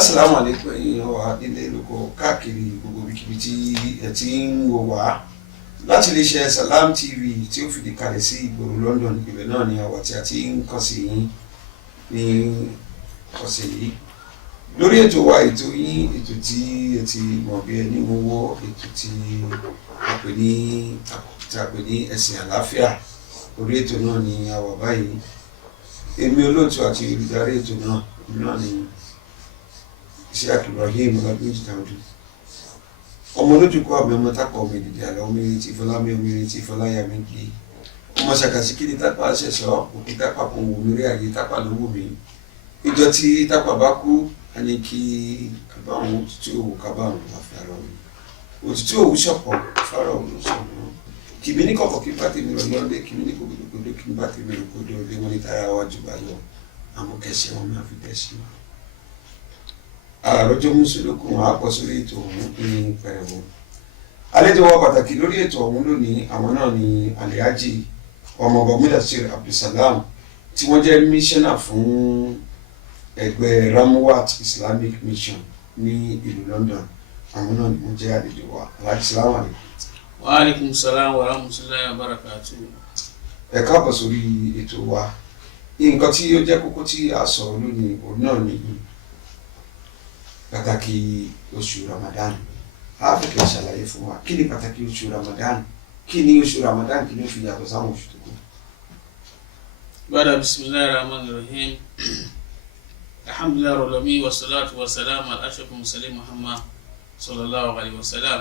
Assalamu alaikum ẹ̀yin wa nílé lóko káàkiri gbogbo ibikíbi tí ẹ ti ń wò wá láti iléeṣẹ́ Salam TV tí ó fìdí kalẹ̀ sí ìgboro London. Ibẹ̀ náà ni àwa tí a ti ń kàn sí yín ní ọ̀sẹ̀ yìí lórí ètò wa, ètò yín, ètò tí ẹ ti mọ̀ bí ẹni wọ́wọ́, ètò tí a pè ní ẹ̀sìn àlàáfíà. Orí ètò náà ni àwa báyìí. Èmi olóòtú àti olùdarí ètò náà ni Sheikh Ibrahim Ọlábíyì Dáúdù. Ọmọ olójúkọ àmì ọmọ tápà ọmọ ìdìdì àlà omi tí Fọlámi omi tí Fọláyàmí gbé. Ọmọ ṣàkàsí ní tápà ṣẹ̀ṣọ́ òkè tápà kan wò mí rí àyè tápà ló wò mí. Ìjọ tí tápà bá kú a ní kí àbáwọn òtútù òwò kábàwọn láfi ara wọn. Òtútù òwò ṣọ̀pọ̀ fara òun ṣọ̀pọ̀. Kìmí ní kọ̀kọ̀ kí bá tèmi rọ̀ yọ̀ọ́dé, kìmí ní kòkòdó kí bá tèmi rọ̀ kòdó ọdẹ wọn ní táyà wájú bá yọ. Àmọ́ kẹsẹ̀ wọn máa fi tẹ̀sí wọn. Àròjọ mùsùlùkùn àpọ̀ sórí ètò ọ̀hún ní pẹ̀rẹ̀wò. Àlejò wa pàtàkì lórí ètò ọ̀hún lónìí àwọn náà ni Alhaji Ọmọọba Mudassir Abdulsalam tí wọ́n jẹ́ míṣánná fún ẹgbẹ́ Ramwat Islamic Mission ní ìlú London. Àwọn náà ni wọ́n jẹ́ àlejò wa. Alhaji salaam alaikum. Wa alaikum salam wa rahmatullahi wa barakatuh. Ẹ káàbọ̀ sórí ètò wa. Nǹkan tí ó jẹ́ kókó tí a sọ̀rọ̀ lónìí òun náà ni pàtàkì oṣù Ramadan. A fẹ́ kí n ṣàlàyé fún wa kí ni pàtàkì oṣù Ramadan, kí ni oṣù Ramadan, kí ni ó fi yàtọ̀ sáwọn oṣù tó kù. Bada bismillahir rahmanir rahim. Alhamdulillahi rabbil alamin wa salatu wa salam ala ashrafil mursalin Muhammad sallallahu alaihi wa sallam.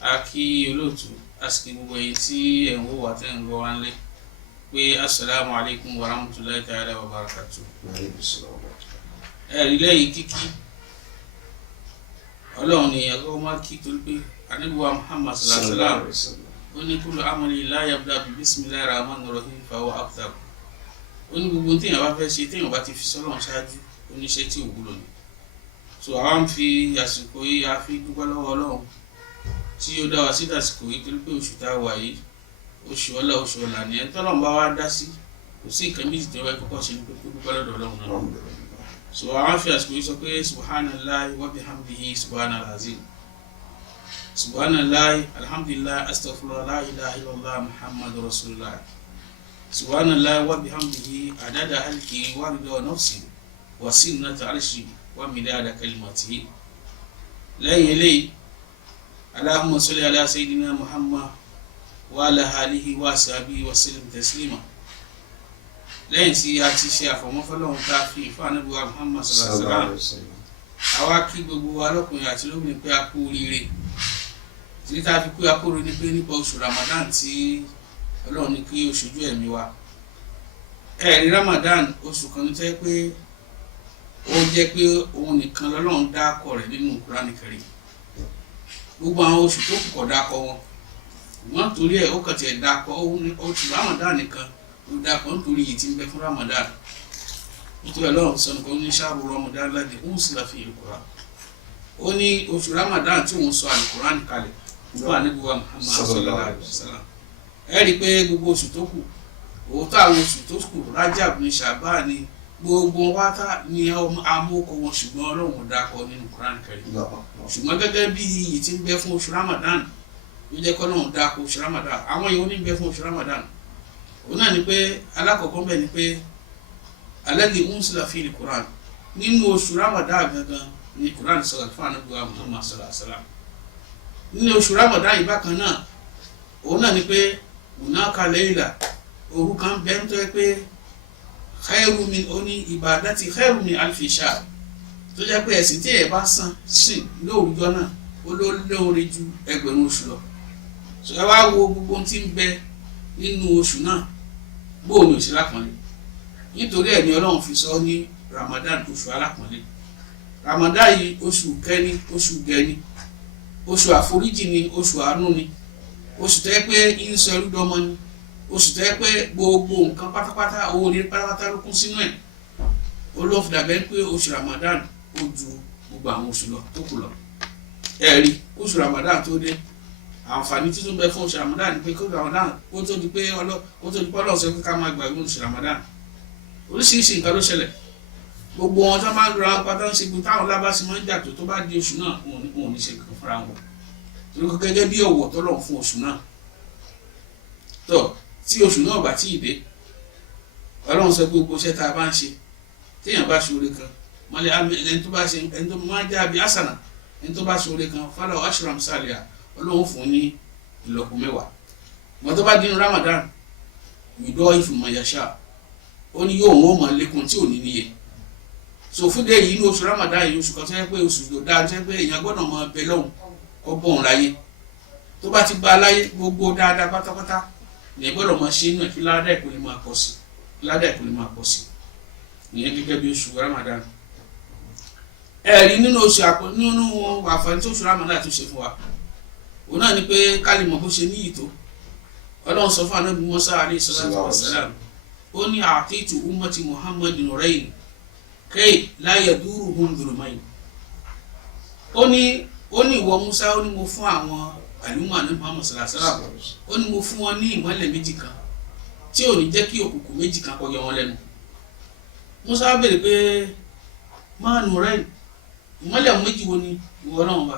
A kí olóòtú àsìkò gbogbo èyí tí ẹ̀ ń wò wá tẹ́ ń gbọ́ wá ń lé pé assalamu alaikum wa rahmatullahi ta'ala wa barakatuh. Ẹ̀rí lẹ́yìn kíkí Ọlọ́run ni ẹ̀kọ́ máa kí torí pé Ànábì wa Muhammad sallallahu alaihi wasallam ó ní kullu amali la yabda bi bismillahir rahmanir rahim fa huwa afdal. Ó ní gbogbo téèyàn bá fẹ́ ṣe téèyàn bá ti fi sọ́lọ́run ṣáájú oníṣẹ́ tí ò wúlò ni. So àwa ń fi àsìkò yìí a fi dúpẹ́ lọ́wọ́ Ọlọ́run tí ó dá wa sí àsìkò yìí torí pé oṣù tá a wà yìí oṣù ọ̀la ni ẹni tọ́lọ́run bá wá dá sí kò sí nǹkan méjì tí wọ́n kọ́kọ́ ṣe ní pé kó dúpẹ́ lọ́dọ̀ Ọlọ́run náà. So àwọn fi àsìkò yìí sọ pé subhanallahi wa bihamdihi subhanal azim, subhanallahi alhamdulillah astaghfirullah la ilaha illallah muhammadur rasulullah, subhanallahi wa bihamdihi adada halqi wa rida nafsi wa sinata arshi wa midada kalimatihi. Lẹ́yìn eléyìí allahumma salli ala sayyidina muhammad wa ala alihi wa sahbihi wa sallim taslima. Lẹ́yìn tí a ti ṣe àfọ̀mọ́fọ́lọ́hun tá a fi ìfọ́ Ànábì wa Muhammad sallallahu alaihi wasallam, àwa kí gbogbo wa lọ́kùnrin àti lóbìnrin pé a kú oríire. Tí tá a fi pé a kú oríire pé nípa oṣù Ramadan tí Ọlọ́run ní kí oṣù ojú ẹ̀mí wa. Ẹ̀rí Ramadan oṣù kan tẹ́ pé ó jẹ́ pé òun nìkan l'Ọlọ́run dákọ̀ rẹ̀ nínú Kùránì Karim. Gbogbo àwọn oṣù tó kù kọ̀ dákọ̀ wọn. Wọ́n torí ẹ̀ ó kàn tiẹ̀ dákọ̀ oṣù Ramadan nìkan ló dákọ̀ nítorí yìí tí ń bẹ fún Ramadan. Nítorí Ọlọ́run sọ nǹkan ní shahru Ramadan alladhi unzila fihi al-Qur'an. Ó ní oṣù Ramadan tí òun sọ al-Qur'an kalẹ̀ fún Ànábì wa Muhammad sallallahu alaihi wasallam. Ẹ rí i pé gbogbo oṣù tó kù òótọ́ àwọn oṣù tó kù Rajab ní Sha'ban ní gbogbo wáta ní amókò wọn ṣùgbọ́n Ọlọ́run dákọ̀ nínú Qur'an Karim. Ṣùgbọ́n gẹ́gẹ́ bí yìí tí ń bẹ fún oṣù Ramadan ló jẹ́ kọ́ Ọlọ́run dákọ̀ oṣù Ramadan. Àwọn yòó ní ń bẹ fún oṣù Ramadan. Òun náà ni pé alákọ̀ọ́kọ́ bẹ̀ ni pé alladhi unzila fihi al-Qur'an. Nínú oṣù Ramadan gangan ni Qur'an sọ̀rọ̀ fún Ànábì wa Muhammad sallallahu alaihi wasallam. Nínú oṣù Ramadan yìí bákan náà òun náà ni pé hunaka layla òru kan bẹ́ẹ̀ tó yẹ pé khairu min oní ibadati khairu min alfi shahr, tó jẹ́ pé ẹ̀sìn tí ẹ̀ bá sàn sí lóòjọ́ náà ó lóore ju ẹgbẹ̀rún oṣù lọ. So ẹ wá wo gbogbo tí ń bẹ nínú oṣù náà bóòlù òṣèlú àpọ́nlé. Nítorí ẹ̀ ni Ọlọ́run fi sọ ní Ramadan oṣù alápọ́nlé. Ramadan yìí oṣù kẹni, oṣù gẹni, oṣù àforíjì ni, oṣù àánú ni, oṣù tẹ́ pé ń sọ ẹrú dọ́mọ ni, oṣù tẹ́ pé gbogbo nǹkan pátápátá owó ní pátápátá ló kún sínú ẹ̀. Olóòfin dàbẹ́ pé oṣù Ramadan ó ju gbogbo àwọn oṣù lọ tó kù lọ. Ẹ̀rí oṣù Ramadan tó dé àǹfààní tí tó bẹ fún oṣù Ramadan ni pé kó Ramadan ó tó di pé Ọlọ́run sọ pé ká máa gbàgbé oṣù Ramadan. Oríṣiríṣi nǹkan ló ṣẹlẹ̀ gbogbo wọn tó máa ń lura pátá ń ṣe gbogbo táwọn lábàásí máa ń jà tó bá di oṣù náà wọn ò ní ṣe kankan fúnra wọn torí kó gẹ́gẹ́ bí ọ̀wọ̀ tọ́lọ̀ fún oṣù náà tó tí oṣù náà bá tí ì dé Ọlọ́run sọ pé gbogbo iṣẹ́ tá a bá ń ṣe téèyàn bá ṣoore kan mọ́lẹ̀ ẹni tó bá ṣe ẹni tó máa jẹ́ àbí àṣànà ẹni tó bá ṣoore kan fàlà ashram salia Ọlọ́run fún ní ìlọ́po 10 wọn tó bá dínú Ramadan ìdọ́ ìfìmọ̀ yàṣà ó ní yóò wọ́n mọ̀ lékun tí ò ní níye so fún dé yìí ní oṣù Ramadan yìí oṣù kan tó yẹ pé oṣù tó dáa tó yẹ pé èèyàn gbọ́dọ̀ mọ ọbẹ̀ lọ́hùn kó bọ̀hún láyé tó bá ti bá a láyé gbogbo dáadáa pátápátá ní gbọ́dọ̀ mọ ṣe inú ẹ̀ kí ládà ìkó lè máa pọ̀ sí ìyẹn gẹ́gẹ́ bí oṣù Ramadan ẹ̀rí nínú oṣù nínú àǹfààní tó oṣù Ramadan tó ṣe fún wa òun náà ni pé ká lè mọ̀ bó ṣe níyì tó Ọlọ́run sọ fún Ànábì Mùsá alayhi salatu wassalam ó ní a'titu ummati Muhammadin nurayn kay la yaduruhum dhulumayn ó ní ìwọ Mùsá ó ní mo fún àwọn àlùmọ́ Ànábì Muhammad sallallahu alaihi wasallam ó ní mo fún wọn ní ìmọ́lẹ̀ méjì kan tí ò ní jẹ́ kí òkùnkùn méjì kan kó yọ wọn lẹ́nu Mùsá béèrè pé máa nurayn ìmọ́lẹ̀ méjì wo ni ìwọ náà wà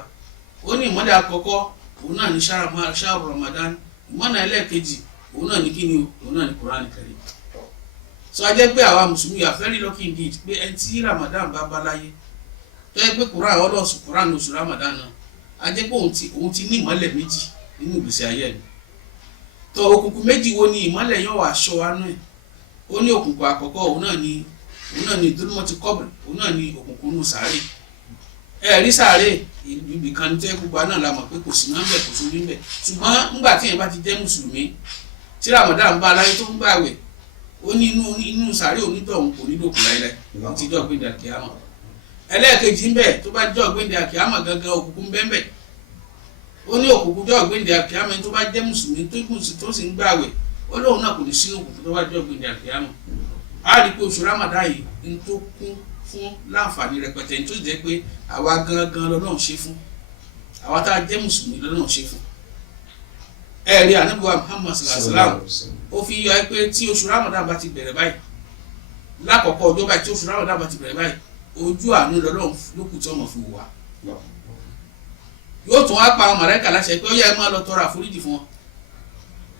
ó ní ìmọ́lẹ̀ àkọ́kọ́ òun náà ní ṣáàrù Ramadan ìmọ́lẹ̀ ẹlẹ́ẹ̀kejì òun náà ní kíni òun náà ní Quran Karim so a jẹ́ pé àwa mùsùlùmí are very lucky indeed pé ẹni tí Ramadan bá bá láyé tó yẹ pé Quran ọlọ́sùn Quran oṣù Ramadan náà a jẹ́ pé òun ti ní ìmọ́lẹ̀ méjì nínú ìgbésí ayé ẹ̀ tó òkùnkùn méjì wo ni ìmọ́lẹ̀ yóò wá aṣọ wa náà ó ní òkùnkùn àkọ́kọ́ òun náà ní dúrúmọ́tì kọ́bùrù òun náà ní òkùnkùn nù sàárè ẹ̀rí sàárè ibì kan tẹ́ gbogbo náà la mọ̀ pé kò sí nọ́mbẹ̀ kò sí níbẹ̀ ṣùgbọ́n ńgbà tí yẹn bá ti jẹ́ mùsùlùmí tí Ramadan bá aláyé tó ń gbààwẹ̀ ó ní inú sàárè onítọ̀hún kò ní dòkú láíláí ti jọ́ gbẹ̀dẹ̀ àkíyàmọ̀ ẹlẹ́ẹ̀kejì ń bẹ̀ tó bá jọ́ gbẹ̀dẹ̀ àkíyàmọ̀ gangan òkùnkùn bẹ́ẹ̀ ó ní òkùnkùn jọ́ gbẹ̀dẹ̀ àkíyàmọ̀ tó bá jẹ́ mùsùlùmí tó sì ń gbààwẹ̀ ó lóun náà kò ní sínú òkùnkùn tó bá jọ́ gbẹ̀dẹ̀ àkíyàmọ̀ á rí pé oṣù Ramadan yìí ń tó kún fún láǹfààní rẹpẹtẹ tó jẹ́ pé àwa gangan lọ́nà ṣe fún àwa tá a jẹ́ mùsùlùmí lọ́nà ṣe fún ẹ̀rí Ànábì wa Muhammad sallallahu alaihi wasallam ó fi yọ pé tí oṣù Ramadan bá ti bẹ̀rẹ̀ báyìí lákọ̀ọ́kọ́ ọjọ́ báyìí tí oṣù Ramadan bá ti bẹ̀rẹ̀ báyìí ojú àánú lọ́lọ́run lókù tí ọmọ fi wà yóò tún wá pa àwọn màláíkà láṣẹ pé ó yẹ máa lọ tọrọ àforíjì fún wọn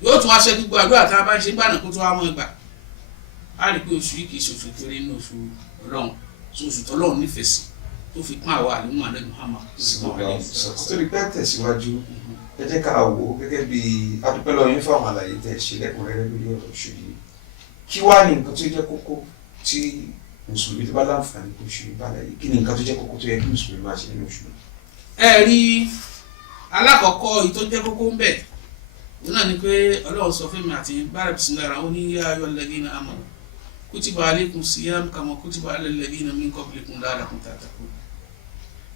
yóò tún wá ṣe gbogbo àdúrà tá a bá ń ṣe gbànà kó tó wá mọ́ ẹgbà á rí pé oṣù yìí kì í ṣe oṣù kéré nínú oṣù Ọlọ́run oṣù tọ́lọ́run nífẹ̀ẹ́ sí tó fi pọ́n àwa àlùmọ́ Ànábì Muhammad. torí pé tẹ̀síwájú ẹ jẹ́ ká wò ó gẹ́gẹ́ bí adúpẹ́ lọ́wọ́ yín fáwọn àlàyé tẹ̀ ṣe lẹ́kùnrẹ́rẹ́ lórí ọ̀rọ̀ oṣù yìí kí wá ní nǹkan tó jẹ́ kókó tí mùsùlùmí tó bá láǹfààní kó oṣù yìí bá láyé kí ni nǹkan tó jẹ́ kókó tó yẹ kí mùsùlùmí máa ṣe nínú oṣù yìí. ẹ rí alákọ̀ọ́kọ́ èyí tó jẹ́ kókó ń bẹ̀ òun náà ni pé Ọlọ́run sọ fún mi àti bára bismillah ó ní yá ayyuhal ladhina amanu kutiba alaykum siyam kama kutiba alal ladhina min qablikum la'allakum tattaqun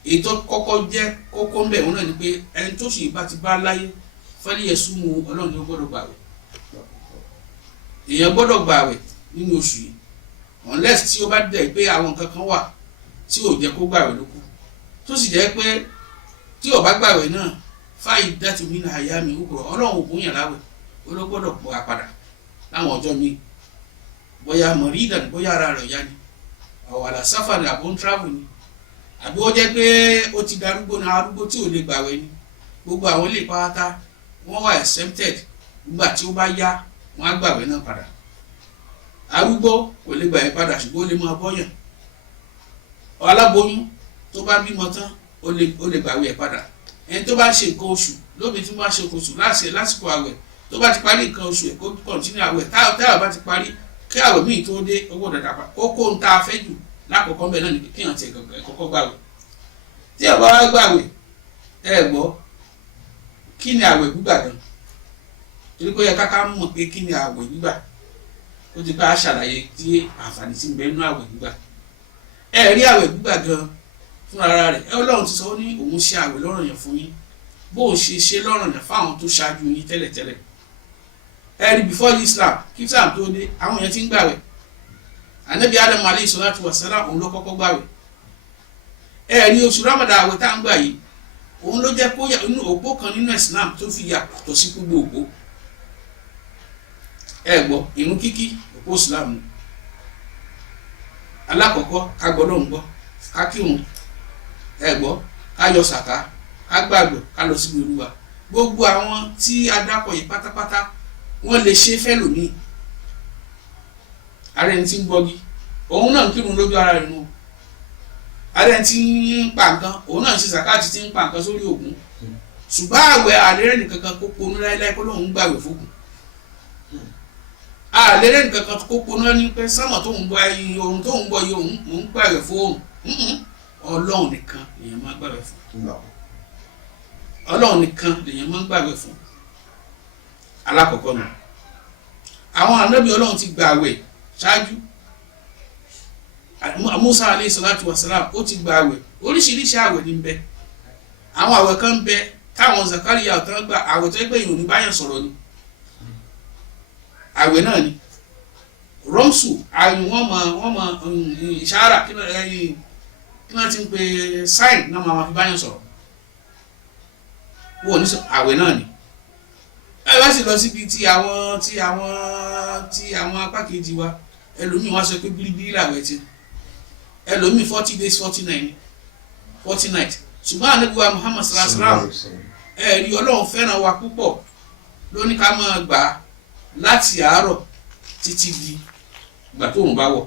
ètò kọ́kọ́ jẹ́ kókó ń bẹ̀ òun náà ni pé ẹni tó sì bá ti bá láyé falyasumu Ọlọ́run ni ó gbọ́dọ̀ gbààwẹ̀ èèyàn gbọ́dọ̀ gbààwẹ̀ nínú oṣù yìí unless tí ó bá dẹ̀ pé àwọn nǹkan kan wà tí ò jẹ́ kó gbààwẹ̀ lókù tó sì jẹ́ pé tí ò bá gbààwẹ̀ náà fa'iddatu min ayyamin ukhra Ọlọ́run òkú yàn láwẹ̀ ó ló gbọ́dọ̀ pọ̀ àpàdà láwọn ọjọ́ míì bóyá mọ̀rídàn bóyá ara rẹ̀ yá ni àwàlà sáfàrì àbó ń travel ni àbí ó jẹ́ pé ó ti darúgbó náà arúgbó tí ò lè gbàwẹ̀ ni gbogbo àwọn ilé pátá wọ́n wà exempted nígbà tí ó bá yá wọ́n á gbàwẹ̀ náà padà arúgbó kò lè gbàwẹ̀ padà ṣùgbọ́n ó lè máa bọ́yàn aláboyún tó bá bímọ tán ó lè gbàwẹ̀ padà ẹni tó bá ṣe nǹkan oṣù lóbi tí wọ́n bá ṣe nǹkan oṣù lásìkò àwẹ̀ tó bá ti parí nǹkan oṣù ẹ̀ kó kọ̀ntínú àwẹ̀ táwọn bá ti parí kí àwẹ̀ míì tó dé owó dàda pa kókó ń ta afẹ́ jù lákòókò ń bẹ náà ní kí hàn tiẹ̀ kọ́kọ́ gbàwẹ̀ tí ẹ̀ bá wá gbàwẹ̀ ẹ gbọ́ kí ni àwẹ̀ gbígbà gan torí pé ó yẹ ká mọ̀ pé kí ni àwẹ̀ gbígbà ó ti bá a ṣàlàyé tí àǹfààní ti ń bẹ nínú àwẹ̀ gbígbà ẹ rí àwẹ̀ gbígbà gan fúnra rẹ̀ ẹ Ọlọ́run ti sọ ó ní òun ṣe àwẹ̀ lọ́ranyàn fún yín bó o ṣe lọ́ranyàn fáwọn tó ṣáájú yín tẹ́lẹ̀tẹ́lẹ̀ ẹ̀rí before Islam kí Islam tó dé àwọn èèyàn ti ń gbàwẹ̀ Ànábì Adam alayhi salatu wa salam òun ló kọ́kọ́ gbàwẹ̀ ẹ̀rí oṣù Ramadan àwẹ̀ tá à ń gbà yìí òun ló jẹ́ kó inú òpó kan nínú Islam tó fi yàtọ̀ sí gbogbo òpó ẹ gbọ́ ìrun kíkí òpó Islam alákọ̀ọ́kọ́ ká gbọ́ lóhùn gbọ́, ká kírun ẹ̀gbọ́, ká yọ sàká, ká gbàgbọ́, ká lọ síbi Olúwa. Gbogbo àwọn tí a dákọ̀ yìí pátápátá wọ́n lè ṣe fẹ́ lòmíì. Ààrẹ ẹni tí ń gbọ́gi òun náà ń kírun lójú ara rẹ̀ nù. Ààrẹ ẹni tí ń pa nǹkan òun náà ń ṣe sàkáàtì tí ń pa nǹkan sórí ògún. Ṣùgbọ́n àwẹ̀ àlérẹ́ nìkan kan kó ponú láéláé kó lóun gbàwẹ̀ fókun. Àlérẹ́ nìkan kan kó ponú ní pé sánmọ̀ tóun bọ ayé ohun tóun bọ yìí òun mò ń gbàwẹ̀ fóun. Ọlọ́run nìkan lèèyàn máa gbàwẹ̀ fún. Ọlọ́run nìkan lèèyàn máa gbàwẹ̀ fún. Alákọ̀ọ́kọ́ nù. Àwọn ànábì Ọlọ́run ti gbàwẹ̀ ṣáájú. Musa alayhi salatu wa salam ó ti gbàwẹ̀ oríṣiríṣi àwẹ̀ ní bẹ. Àwọn àwẹ̀ kan bẹ táwọn Zakariya ọ̀tán gbà àwẹ̀ tó gbé ìròyìn ní báyàn sọ̀rọ̀ ni. Àwẹ̀ náà ni rọ́msù àyùn wọ́n mọ ìṣàrà kí wọ́n ti ń pe sáìn náà máa fi báyàn sọ̀rọ̀. Wọ́n ní àwẹ̀ náà ni. Ẹ bá sì lọ síbi tí àwọn apá kejì wa ẹlòmíì wá sọ pé bíríbírí làwẹ̀ ti ẹlòmíì 40 days 40 night ṣùgbọ́n Ànábì wa Muhammad sallallahu alaihi wasallam ẹ̀rí Ọlọ́run fẹ́ràn wa púpọ̀ ló ní ká máa gbà láti àárọ̀ títí di ìgbà tó ń bá wọ̀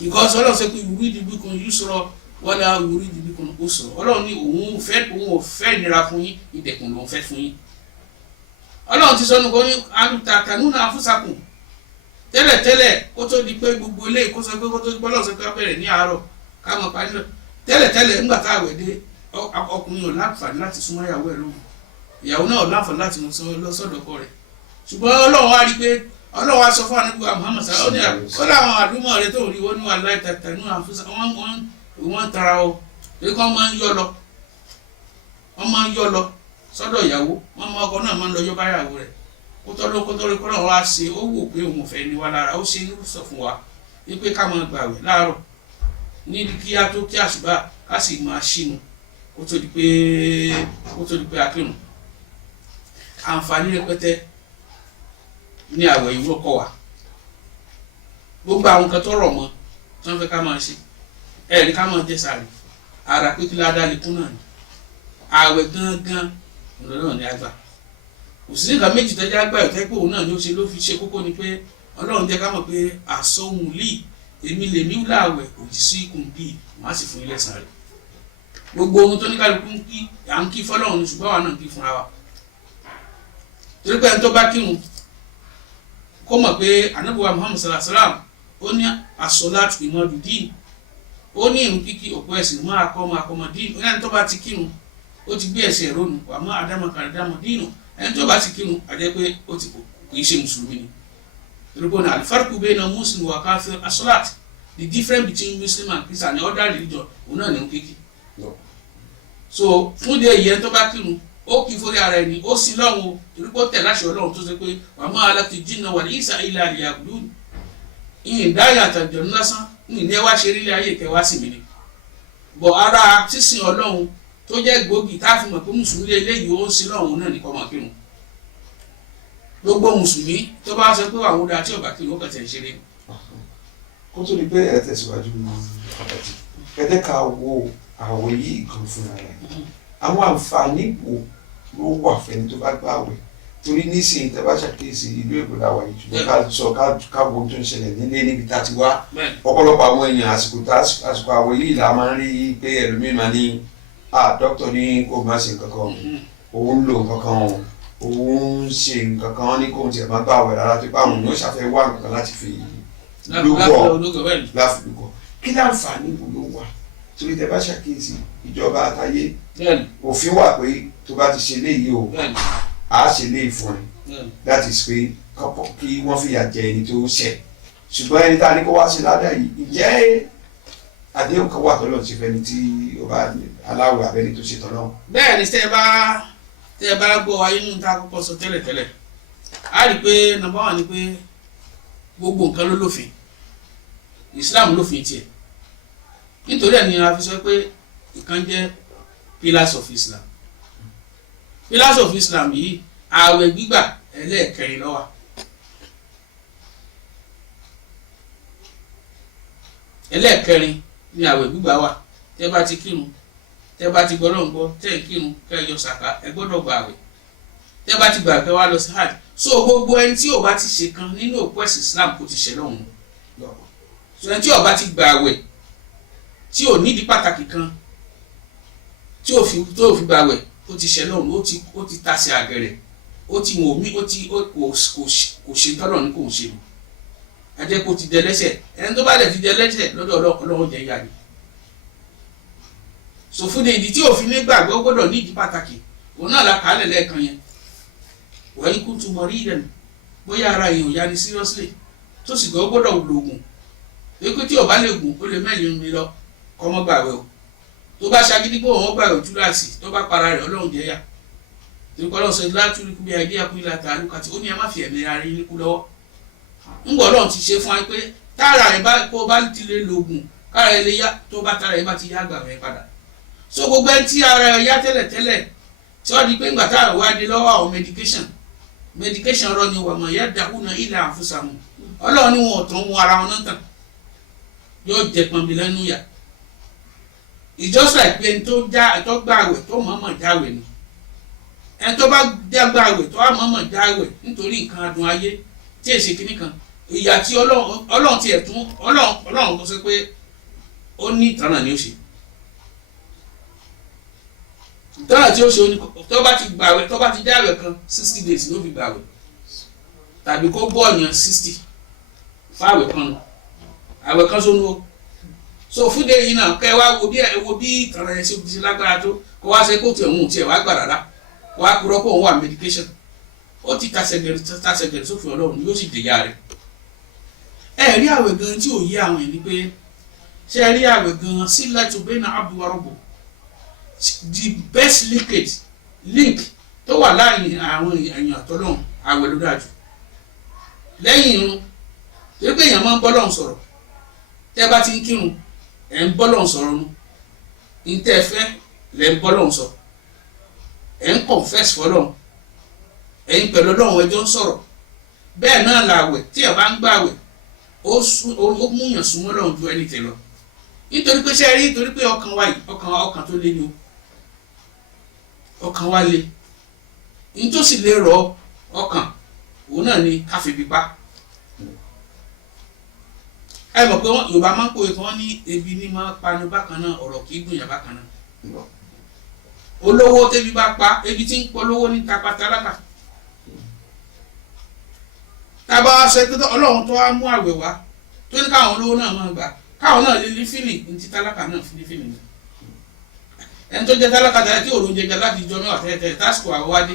because Ọlọ́run sọ pé yuridu bikum yusra wala yuridu bikum usra. Ọlọ́run ní òun ò fẹ́ ìnira fún yín, ìdẹ̀kùn ló ń fẹ́ fún yín. Ọlọ́run ti sọ nù kó ní alùtàkànúnà afúsàkùn tẹ́lẹ̀tẹ́lẹ̀ kó tó di pé gbogbo ilé kó sọ pé kó tó di bọ́lọ̀ sọ pé bẹ̀rẹ̀ ní àárọ̀ ká mọ̀ parí lọ tẹ́lẹ̀tẹ́lẹ̀ ńgbà tá àwẹ̀ dé ọkùnrin ò láǹfààní láti súnmọ́ ìyàwó ẹ̀ lóhùn, ìyàwó náà ò láǹfààní láti lọ sọ́dọ̀ ọkọ rẹ̀. Ṣùgbọ́n Ọlọ́run wá rí pé Ọlọ́run wá sọ fún Ànábì Muhammad sallallahu alaihi wasallam ó láwọn àdúmọ̀ rẹ̀ tó rí wọn ní wàhálà ìtàtànú àfúsà wọ́n tara o pé kí wọ́n máa ń yọ lọ sọ́dọ̀ ìyàwó wọ́n mọ ọkọ náà máa ń lọ yọ báyàwó rẹ̀ kótó kó náà wá ṣe ó wò pé òun ò fẹ́ ní wa lára ó ṣe ní sọ fún wa wípé ká máa gbààwẹ̀ láàárọ̀ ní kí á tó kí àṣùbà ká sì máa ṣínu kó tó di pé akírun. Àǹfààní rẹpẹtẹ ní àwẹ̀ yìí ló kọ́ wa. Gbogbo àwọn nǹkan tó rọ̀ mọ́ tí wọ́n fẹ́ ká máa ṣe ẹ̀rí ká máa jẹ sààrì ara pé kí ládàá lè kún náà ni. Àwẹ̀ gangan ọ̀dọ̀ ní àgbà kò sí nǹkan méjì tẹ́jà àgbà ìtẹ́ pé òun náà ló fi ṣe kókó ni pé Ọlọ́run jẹ́ ká mọ̀ pé àsọ̀hún lì èmi lèmi láàwẹ̀ òjì sí ikùn bíi wọ́n á sì fún ilé ẹ̀san rẹ̀. Gbogbo ohun tó ní kálukú ń kí à ń kí fọ́lọ́run ní ṣùgbọ́n àwa náà ń kí fúnra wa. Torí pé ẹni tó bá kírun kó mọ̀ pé Ànábì wa Muhammad sallallahu alaihi wasallam ó ní as-salatu imadu din, ó ní ìrun kíkí òpó ẹ̀sìn máa kọ́ dín. Ó ní ẹni tó bá ti kírun ó ti gbé ẹ̀sìn ẹ̀rọ nù wà mọ́ àdámọ̀ dínú. Ẹni tó bá ti kírun àjẹ́ pé ó ti kò í ṣe mùsùlùmí ni. Torí al-farqu bayna muslim wa kafir as-salat, the difference between Muslim and Christian and other religion òun náà ní ń kíkí. So fún de ìyẹn tó bá kírun ó kí fórí ara ẹni ó sì lọ́hùn torí pé ó tẹ̀ láṣẹ Ọlọ́run tó ṣe pé wa ma khalaqtul jinna wal insa illa liya'budun. Ìyìn dáyà àtàjọ̀nù lásán ìyìn ní ẹ wá ṣe rí ilé ayé kẹwàá sí mi ni. Bọ̀ ara sísìn Ọlọ́run tó jẹ́ gbòógì tá a fi mọ̀ pé mùsùlùmí eléyìí ó ń sin lọ́hùn náà nìkan máa kírun. Gbogbo mùsùlùmí tó bá sọ pé àwọn ọ̀dà tí ọ̀bà kírun ó kàn tẹ̀ ń ṣeré. Kó tó di pé ẹ tẹ̀síwájú pàtàkì kẹ́tẹ́ ká wo àwẹ̀ yìí gan fúnra rẹ̀ àwọn àǹfààní wo ló wà fẹ́ni tó bá gbààwẹ̀ torí nísìnyí tẹ́ bá ṣàkíyèsí ìlú Èkó làwà yìí ṣùgbọ́n ká sọ ká wo tó ń ṣẹlẹ̀ nílé níbi tá a ti wá ọ̀pọ̀lọpọ̀ àwọn èèyàn àsìkò àwẹ̀ yìí là máa ń rí pé ẹlòmíràn máa ní dókítà ní kó má ṣe nǹkan kan òun lò nǹkan kan òun ṣe nǹkan kan ní kóun tiẹ̀ má gbààwẹ̀ rárá tó bá àwọn èèyàn ṣàfẹ́ wá nǹkan láti fi láfìlúkọ kí láǹfààní wo ló wà torí tẹ́ bá ṣàkíyèsí ìjọba àtayé òfin wà pé tó bá ti ṣe léyìí o a ṣe léyìí fún ẹ that is pé kí wọ́n fìyà jẹ ẹni tó ṣẹ̀ ṣùgbọ́n ẹni tá a ní kó wá sí ládàá yìí ǹjẹ́ àdéhùn kan wà tọ́lọ́ ti fẹ́ni tí ó bá aláwọ̀ abẹ́ni tó ṣe tọ́lọ́. Bẹ́ẹ̀ ni tẹ́ ẹ bá gbọ́ ayé nínú tá a kọ́kọ́ sọ tẹ́lẹ̀tẹ́lẹ̀ a rí i pé number one ni pé gbogbo nǹkan ló lófin Islam lófin tiẹ̀ nítorí ẹ̀ ni a fi sọ pé ìkan jẹ́ pillars of Islam. Pillars of Islam yìí ààwẹ̀ gbígbà ẹlẹ́ẹ̀kẹrin ló wà. ẹlẹ́ẹ̀kẹrin ni àwẹ̀ gbígbà wà. Tẹ́ bá ti kírun, tẹ́ bá ti gbọ́dọ̀ ń gbọ́, tẹ́ ń kírun, kẹ́ yọ sàká, ẹ gbọ́dọ̀ gba àwẹ̀. Tẹ́ bá ti gbà kẹ́ wá lọ sí hajj. So gbogbo ẹni tí ò bá ti ṣe kan nínú òpó ẹ̀sìn Islam kò ti ṣẹ̀ lọ́hùn. So ẹni tí ò bá ti gba àwẹ̀ tí ò nídìí pàtàkì kan tí ò fi gba àwẹ̀ ó ti ṣẹ̀ lọ́hùn, ó ti tasẹ̀ àgẹ̀rẹ̀, ó ti wò mí, kò ṣe tọ́lọ̀ ní kò ń ṣe. Ajẹ́ kó ti dẹlẹ́ṣẹ̀, ẹni tó bá dẹ̀ ti dẹlẹ́ṣẹ̀ lọ́dọ̀ Ọlọ́run jẹ́ ìyá ni. So fún ìdí tí òfin ní gbàgbọ́ gbọ́dọ̀ ní ìdí pàtàkì òun náà la kàálẹ̀ lẹ́ẹ̀kan yẹn. Wa in kuntum maridan bóyá ara yìí ò yá ni seriously tó sì gbọ́dọ̀ lògùn pé tí ò bá lè gùn ó lè mẹ́rin mi lọ kọ́ mọ́ gbàwẹ̀ o. Tó bá ṣagídí pé òun gbàwẹ̀ ojú láàsì tó bá para rẹ̀ Ọlọ́run jẹ́ yá. Torí pé Ọlọ́run sọ látúrí kú bí ayé àkú ilà tààlù kàtí ó ní ẹ má fi ẹ̀mí ara yín kú lọ́wọ́. Ńgbọ́ Ọlọ́run ti ṣe fún wa pé tára ẹ̀ bá kó bá ti lè lògùn kára ẹ̀ lè yá tó bá tára ẹ̀ bá ti yá gbàwẹ̀ padà. So gbogbo ẹni tí ara ẹ̀ yá tẹ́lẹ̀ tí wọ́n di pé ńgbà tára wá di lọ́wọ́ àwọn medication rọ ni wàmọ̀ yá dàkúnà ilẹ̀ àfúsàmù Ọlọ́run ni wọn ò tán wọn ara wọn náà tàn yóò jẹ pọnbi lẹ́nu yà. It's just like pé ẹni tó gbààwẹ̀ tó mọ̀ọ́mọ̀ jáwẹ̀ ni ẹni tó bá gbààwẹ̀ tó mọ̀ọ́mọ̀ jáwẹ̀ nítorí nǹkan adùn ayé tí èsì kìíní kan ìyà tí Ọlọ́run ti ẹ̀tún Ọlọ́run tó sọ pé ó ní ìtànà ni ó ṣe. Ìtànà tí ó ṣe tó bá ti gbààwẹ̀ tó bá ti jáwẹ̀ kan 60 days ló fi gbààwẹ̀ tàbí kó bọ́ọ̀yàn 60 fáwẹ̀ kan nù àwẹ̀ kan sónú o. So fún dé yìí náà kẹ́ wá wo bí ìtànà yẹn ṣe lágbára tó kó wá ṣe kó tiẹ̀ ń tiẹ̀ wá gbà rárá kó wá kúrọ́ kó òun wà medication ó ti tasẹ̀gẹ̀rẹ̀ sófin Ọlọ́run yóò sì dèyà rẹ̀. Ẹ rí àwẹ̀ gan tí ò yé àwọn ẹ̀ ni pé ṣé ẹ rí àwẹ̀ gan silatu baina abdi wa rabbi the best link tó wà láàrin àwọn èèyàn àtọ́lọ́run àwẹ̀ ló dájú lẹ́yìn irun torí pé èèyàn máa ń bọ́lọ́run sọ̀rọ̀ tẹ́ bá ti ń kírun ẹ̀ ń bọ́lọ́run sọ̀rọ̀ nu ní tẹ́ ẹ fẹ́ lẹ́ ń bọ́lọ́run sọ ẹ̀ ń confess fọlọ́run ẹ̀yin pẹ̀lú Ọlọ́run ẹjọ́ ń sọ̀rọ̀ bẹ́ẹ̀ náà làwẹ̀ tí ẹ̀ bá ń gbàwẹ̀ ó múyàn súnmọ́ Ọlọ́run ju ẹni tẹ̀ lọ nítorí pé ṣe rí nítorí pé ọkàn wa yìí ọkàn tó lé ni o ọkàn wa lé nítòsí lè rọ ọkàn òun náà ni káfíbi pa. Ẹ mọ̀ pé Yorùbá máa ń pòwe kan ní ebi ní máa panu bákan náà ọ̀rọ̀ kì í gbìyànjú bákan náà. Olówó tẹ́bi bá pa ebi tí ń polówó ní tapa tálákà. Tábà ṣe pé Ọlọ́run tó wá mú àwẹ̀ wá tó ní káwọn olówó náà máa gbà káwọn náà lè ní fílì ní ti tálákà náà fi ní fílì ní. Ẹni tó jẹ tálákà tẹ́lẹ̀ tí òòrùn jẹjẹ láti jọ mẹ́wàá tẹ́lẹ̀ tásìkò àwọ̀wádé.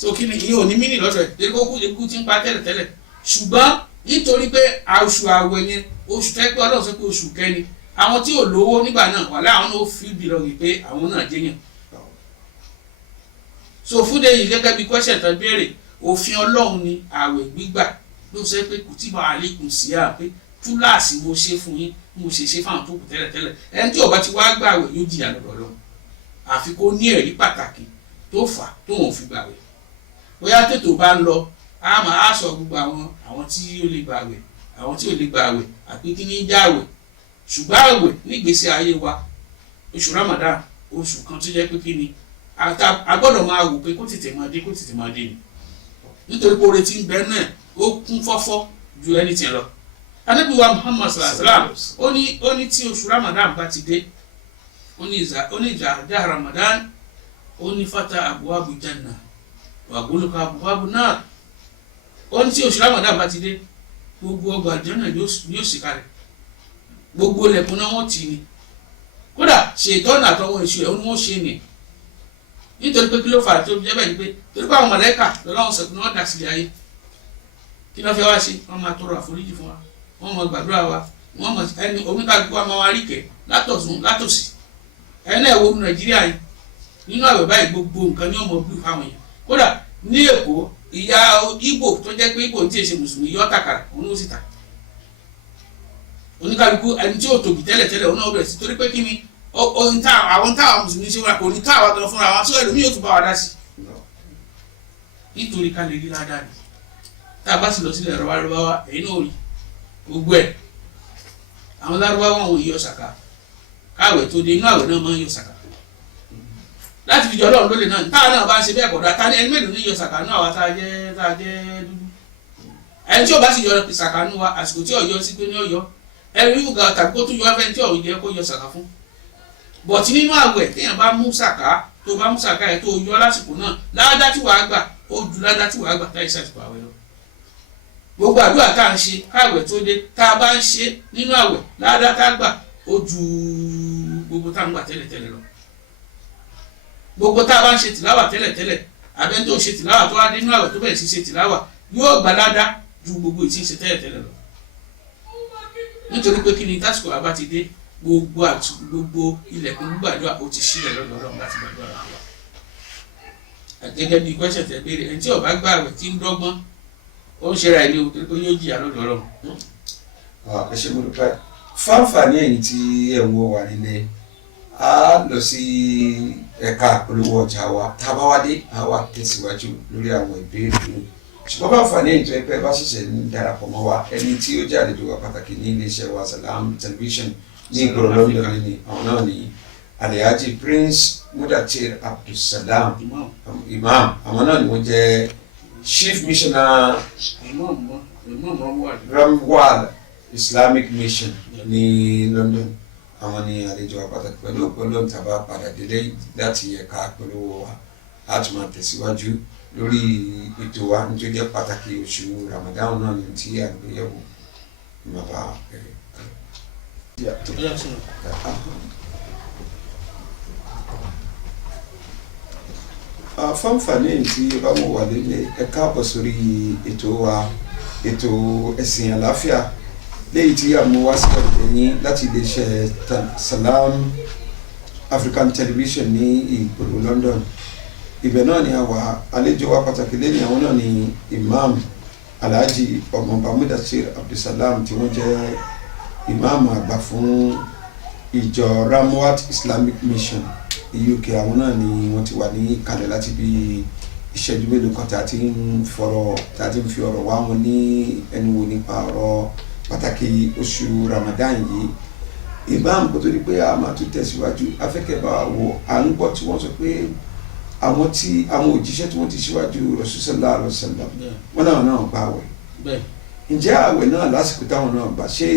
So kí ni ìyẹn ò ní mínì lọ́sọ̀ ẹ̀ torí kó ikú ti ń pa tẹ́lẹ̀ ṣùgbọ́n nítorí pé oṣù àwẹ̀ yẹn oṣù tẹ́ pé Ọlọ́run sọ pé oṣù kẹni àwọn tí ò lówó nígbà náà wà láwọn náà fi bìlọ̀gì pé àwọn náà jẹ́yàn. So fúnde yìí gẹ́gẹ́ bí question tó béèrè òfin Ọlọ́run ni àwẹ̀ gbígbà ló sọ pé kutiba alaykum siyam pé túláàsì mo ṣe fún yín mo ṣe fáwọn tó kù tẹ́lẹ̀ ẹni tí ó bá ti wá gbàwẹ̀ yóò jìyà lọ́dọ̀ Ọlọ́run àfi kó ní ẹ̀rí pàtàkì tó fà tó wọn fi gbàwẹ̀ bóyá tètò bá ń lọ a máa sọ gbogbo àwọn tí ó lè gbàwẹ̀ àwọn tí ò lè gbàwẹ̀ àpé kí ní jáwẹ̀ ṣùgbọ́n àwẹ̀ nígbésí ayé wa oṣù Ramadan oṣù kan tó jẹ́ pé kí ni a gbọ́dọ̀ máa wò pé kó tètè máa dé ni nítorí pé oore tí ń bẹ náà ó kún fọ́fọ́ ju ẹni tí ń lọ. Ànábì wa Muhammad sallallahu alaihi wasallam ó ní tí oṣù Ramadan bá ti dé ó ní ìjà Ramadan ó ní fata abwabu janna wa ghuluqa abwabu nar ó ní tí oṣù Ramadan bá ti dé gbogbo ọgbà àjọ́nà yóò sì kalẹ̀ gbogbo ilẹ̀kùn náà wọ́n tì ní kódà ṣètọ́nà àtọwọ́ èṣù ẹ̀ ó ní wọ́n ṣe ní nítorí pé kí ló fà á tó jẹ́ bẹ́ẹ̀ ni pé torí pé àwọn mọ̀lẹ́kà lọ́wọ́ sọ̀tún ni wọ́n dà sílẹ̀ ayé kí ló fẹ́ wá ṣe wọ́n máa tọrọ àforíjì fún wa wọ́n máa gbàdúrà wa wọ́n máa ẹni oníkàlùkù wa máa wá rí kẹ̀ látọ̀sùn látòsì ẹni náà wo Nàìjíríà yìí nínú àwẹ̀ báyìí gbogbo nǹkan ní ọmọ bíi fáwọn èèyàn kódà ní Èkó ìyá Ìgbò tó jẹ́ pé Ìgbò tí èsè mùsùlùmí yọ tàkàrà òun ló sì tà oníkàlùkù ẹni tí ò tóbi tẹ́lẹ̀ òun náà bẹ̀rẹ̀ sí torí pé kí ni àwọn táwọn mùsùlùmí ṣe wà kò ní káwà gan fúnra wọn tí ẹlòmíì yóò tún bá wa dá sí nítorí ká lè rí ládàá ni tá a bá sì lọ sílẹ̀ rọwárọwá ẹ̀yin náà rí gbogbo ẹ̀ àwọn lárúbáwá wọn yọ sàká káwẹ̀ tó dé inú àwẹ̀ náà máa ń yọ sàká láti fi jọ Ọlọ́run lólè náà táwọn náà bá ń ṣe bẹ́ẹ̀ kọ̀dọ̀ ta ni ẹni mélòó ní yọ sàká náà wá tá a jẹ́ dúdú ẹni tí ò bá sì yọ sàká nù wa àsìkò tí ọ̀yọ́ sí pé ní ọ̀yọ́ ẹni yóò ga tàbí kó tún yọ ẹfẹ́ tí ọ̀yọ́ yẹ kó yọ sàká fún bọ̀tí nínú àwẹ̀ téèyàn bá mú sàká tó bá mú sàká yẹ tó yọ lásìkò náà ládá tí wàá gbà ó ju ládá tí wàá gbà táyì sàtìkò àwẹ̀ lọ gbogbo àdúrà tá à ń ṣe káwẹ̀ tó dé tá a bá ń ṣe nínú àwẹ̀ ládá tá a gbà ó ju gbogbo tá a ń gbà tẹ́lẹ̀tẹ́lẹ̀ lọ gbogbo tá a bá ń ṣe tìláwà tẹ́lẹ̀tẹ́lẹ̀ abẹ́ni tó ṣe tìláwà tó wá dé nínú àwẹ̀ tó bẹ̀rẹ̀ sí ṣe tìláwà yóò gbà ládá ju gbogbo ìtí ṣe tẹ́lẹ̀tẹ́lẹ̀ lọ nítorí pé kí ni tásìkò àbá ti dé gbogbo ilẹ̀kùn gbàdúrà ó ti ṣílẹ̀ lọ́dọ̀ Ọlọ́run láti gbàdúrà wa gẹ́gẹ́ bí kwẹ́sẹ̀ tẹ̀ béèrè ẹni tí ó bá gbààwẹ̀ tí ń dọ́gbọ́n ó ń ṣe ra ilé o torí pé yóò jìyà lọ́dọ̀ Ọlọ́run. ẹ ṣe mo dúpẹ́ fáǹfààní ẹ̀yin tí ẹ̀ ń wò wà nílé a lọ sí ẹ̀ka olówó ọjà wa tá a bá wá dé a wà tẹ̀síwájú lórí àwọn ìbéèrè yìí ṣùgbọ́n fáǹfààní ẹ̀yin tó ẹ pẹ́ bá ṣẹ̀ṣẹ̀ ń darapọ̀ mọ́ wa ẹni tí ó jẹ́ àlejò wa pàtàkì ní iléeṣẹ́ wa Salam Television ní ìgboro London ní àwọn náà ní Alhaji Prince Mudatir Abdulsalam Imam àwọn náà ni wọ́n jẹ́ Chief Missioner Ramwal Islamic Mission ní London àwọn ní àlejò wa pàtàkì pẹ̀lú ọ̀pọ̀lọpọ̀ tàbá padà délé láti ẹ̀ka polówó wa láti máa tẹ̀síwájú lórí ètò wa nítorí jẹ́ pàtàkì oṣù Ramadan náà ní tí àgbéyẹ̀wò ìmọ̀ba ẹ̀rẹ̀. fáǹfààní tí bá mú wà lélẹ̀ ẹ káàbọ̀ sórí ètò wa ètò ẹ̀sìn àlàáfíà léyìí tí a mú wá sí ọ̀dọ̀ yín láti iléeṣẹ́ Salam African Television ní ìgboro London ibẹ̀ náà ni àwa àlejò wa pàtàkì lẹ́yìn àwọn náà ni Imam Alhaji Ọmọọba Mudatir Abdulsalam tí wọ́n jẹ́ Imam àgbà fún ìjọ Ramwat Islamic Mission UK àwọn náà ni wọ́n ti wà ní kalẹ̀ láti bí ìṣẹ́jú mélòó kan tí a ti ń fi ọ̀rọ̀ wá wọn ní ẹnu wò nípa ọ̀rọ̀ pàtàkì oṣù Ramadan yìí Imam kò tó di pé a máa tún tẹ̀síwájú afẹ́kẹ̀bá wo à ń gbọ́ tí wọ́n sọ pé àwọn òjíṣẹ́ tí wọ́n ti ṣíwájú Rasulullah sallallahu alaihi wasallam wọn náà gbààwẹ̀ ǹjẹ́ àwẹ̀ náà lásìkò táwọn náà gbà ṣé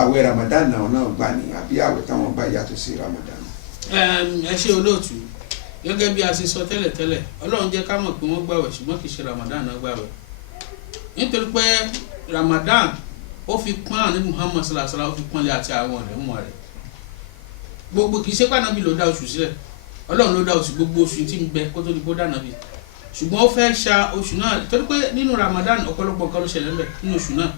àwẹ̀ Ramadan náà gbà ní àbí àwẹ̀ táwọn gbà yàtọ̀ sí Ramadan. ẹ ṣe olóòtú gẹ́gẹ́ bí a ṣe sọ tẹ́lẹ̀tẹ́lẹ̀ Ọlọ́run jẹ́ ká mọ̀ pé wọ́n gbààwẹ̀ ṣùgbọ́n kì í ṣe Ramadan náà gbààwẹ̀ nítorí pé Ramadan ó fi pọ́n àní Muhammad sallallahu alaihi wasallam ó fi pọ́nlé àti àwọn ọ̀rẹ́ mọ́ rẹ̀ gbogbo kì í ṣe pàànàbí ló dá oṣù sílẹ̀ Ọlọ́run ló dá oṣù gbogbo oṣù tí ń bẹ kó tó di kó dá nàbí ṣùgbọ́n ó fẹ́ ṣa oṣù náà torí pé nínú Ramadan ọ̀pọ̀lọpọ̀ nǹkan ló ṣẹlẹ̀ ńbẹ̀ nínú oṣù náà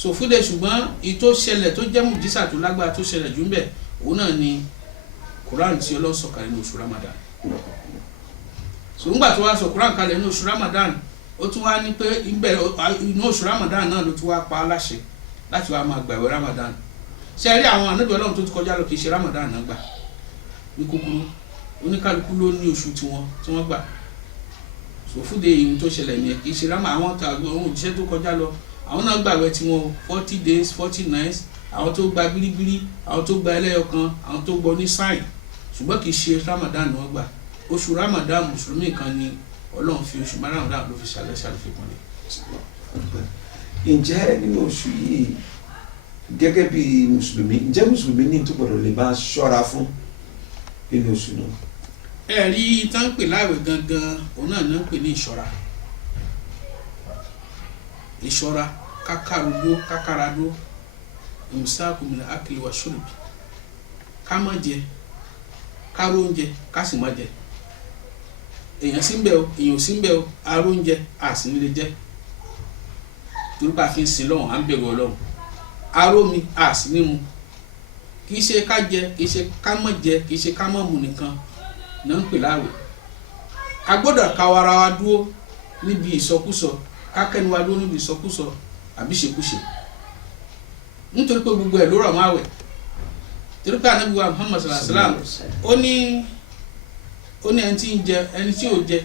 sòfúdẹ ṣùgbọ́n ìtò ṣẹlẹ̀ tó jẹ́ mùjísà tó lágbára tó ṣẹlẹ̀ jù ńbẹ̀ òun náà ni Quran tí Ọlọ́run sọ kalẹ̀ ní oṣù Ramadan ṣùgbọ́n tó wá sọ Quran kalẹ̀ ní oṣù Ramadan ó tún wá ní pé inú oṣù Ramadan náà ló tún wá pa á láṣẹ láti wá máa gbààwẹ̀ Ramadan ṣe rí àwọn ànábì Ọlọ́run tó ti kọjá lọ kì í ṣe Ramadan náà gbà ní kúkúrú oníkálukú ló ní oṣù tí wọ́n gbà sòfúdé ìhun tó ṣẹlẹ̀ ní kì í ṣe àwọn òjíṣẹ́ tó kọjá lọ àwọn náà gbààwẹ̀ tí wọ́n 40 days 40 nights àwọn tó gba bíríbírí àwọn tó gba ẹlẹ́yọkan àwọn tó gbọ́ ní sáì ṣùgbọ́n kì í ṣe Ramadan ni wọ́n gbà oṣù Ramadan mùsùlùmí kan ni Ọlọ́run fi oṣù Ramadan ló fi ṣàlùfẹ́ pọ́nlé. ǹjẹ́ nínú oṣù yìí gẹ́gẹ́ bí mùsùlùmí ǹjẹ́ mùsùlùmí ní tó gbọ́dọ̀ lè máa ṣọ́ra fún nínú oṣù náà. ẹ̀rí tá ń pè láàwẹ̀ gangan òun náà ní ń pè ní ìṣọ́ra kákàràdó ìmùsáàkùnmí akili wa ṣùrùbì ká má jẹ ká róúnjẹ ká sì má jẹ èèyàn sí ń bẹ o èèyàn ò sí ń bẹ o aróúnjẹ a sì nílé jẹ torí pé a fi ń sin lọ́wọ́n à ń bẹ̀rù Ọlọ́run arómi a sì ní mu kì í ṣe ká jẹ kì í ṣe ká má jẹ kì í ṣe ká má mu nìkan náà ń pè láàwẹ̀ a gbọ́dọ̀ ká ara wa dúró níbi ìsọkúsọ ká kẹ́nu wa dúró níbi ìsọkúsọ àbí ṣekúṣe nítorí pé gbogbo ẹ̀ ló rọ̀ máa wẹ̀ torí pé Ànábì wa Muhammad sallallahu alaihi wasallam ó ní ẹni tí ń jẹ ẹni tí ò jẹ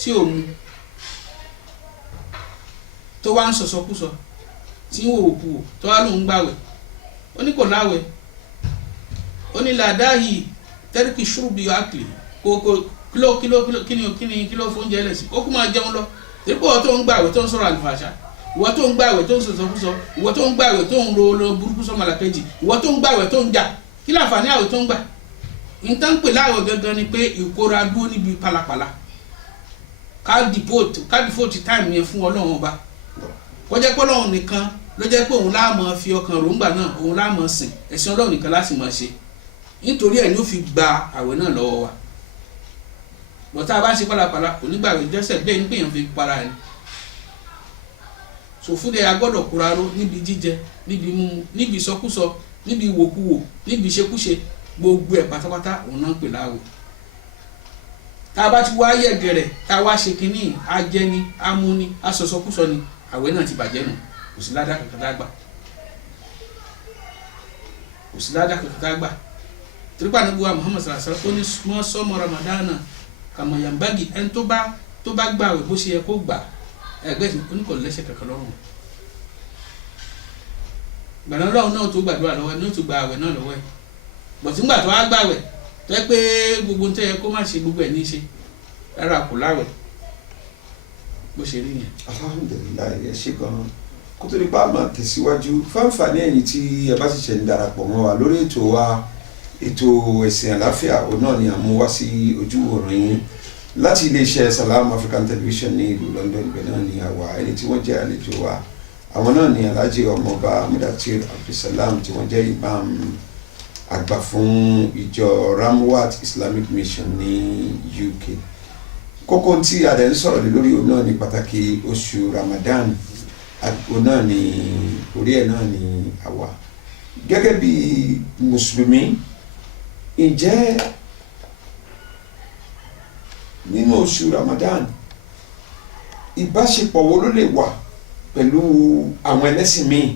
tí ò mu tó wá ń sọ̀sọkúsọ tí ń wò kú tó wá lóun gbàwẹ̀ ó ní kò láwẹ̀ ó ní làdáyì tẹ́ríkì ṣùrùbí àkìlì kò kíló fóúnjẹ lẹ̀ sí ó kú máa jẹun lọ dípò ìwọ tó ń gbàwẹ̀ tó ń sọ̀rọ̀ àlùfàṣà ìwọ tó ń gbàwẹ̀ tó ń sọ̀sọ̀kúsọ ìwọ tó ń gbàwẹ̀ tó ń ro burúkú sọ́mọlàkejì ìwọ tó ń gbàwẹ̀ tó ń jà kí láǹfààní àwẹ̀ tó ń gbà nǹkan pè láwẹ̀ gangan ni pé ìkóra dúró níbi pálapàla ká dìfóòtì táìmù yẹn fún ọlọ́run ọba kó jẹ́ pé ọlọ́run nìkan ló jẹ́ pé òun láàmú fi ọkàn ròǹgbà náà òun láàmú sìn ẹ̀sìn ọlọ́run nìkan láti máa ṣe nítorí ẹ̀ ni ó fi gba àwẹ̀ náà lọ́wọ́ wa bọ́tá bá ń ṣe pálapàla kò nígbà rẹ̀ jẹ́sẹ̀ bẹ́ẹ̀ ní pé èèyàn fi para ẹ̀ sòfúnde agbọ́dọ̀ kóra ró níbi jíjẹ níbi mímu níbi ìsọkúsọ níbi ìwòkuwò níbi ìṣekúṣe gbogbo ẹ̀ pátápátá òun náà ń pè láwẹ̀ tá a bá ti wá yẹ̀gẹ̀rẹ̀ tá a wá ṣe kínní ajẹni amúni asọ̀sọkúsọ ni àwẹ̀ náà ti bàjẹ́ nù kò sí ládàá kankan tá a gbà kò sí ládàá kankan tá a gbà torí pàdé buwa Muhammad sallallahu alaihi wasallam ó ní mọ́ sọ́mọ Ramadana kàmọ̀yàmbági ẹni tó bá gbàwẹ̀ bó ṣe yẹ kó gbà ẹgbẹ́ oníkọ̀ lẹ́sẹ̀ kankan lọ́rùn gbàdán ọlọ́run náà tó gbàdúrà lọ́wọ́ ẹ̀ náà tó gba àwẹ̀ náà lọ́wọ́ ẹ̀ bọ̀tí ńgbà tó wá gbàwẹ̀ tó yẹ pé gbogbo ń tẹ́yẹ kó má ṣe gbogbo ẹ̀ ní í ṣe rárá kò láwẹ̀ bó ṣe rí yẹn. alhamdulilayi ẹ ṣe gan-an kó tó nípa máa tẹ̀síwájú fáǹfààní ẹ̀yin tí ẹ bá sì ṣe ń darapọ̀ mọ́ wa lórí ètò wa ètò ẹ̀sìn àláfíà òun náà ni à ń mú wá sí ojú wòran yín láti iléeṣẹ́ Salam African Television ní ìlú London ibẹ̀ náà ni àwa ẹni tí wọ́n jẹ́ àlejò wa àwọn náà ni Alhaji Ọmọọba Mudatir Abdulsalam tí wọ́n jẹ́ imam àgbà fún ìjọ Ramwat Islamic Mission ní UK kókó tí a dẹ̀ ń sọ̀rọ̀ lé lórí òun náà ni pàtàkì oṣù Ramadan òun náà ni orí ẹ̀ náà ni àwa gẹ́gẹ́ bí mùsùlùmí ǹjẹ́ nínú oṣù Ramadan ìbáṣepọ̀ wo ló lè wà pẹ̀lú àwọn ẹlẹ́sìn míì.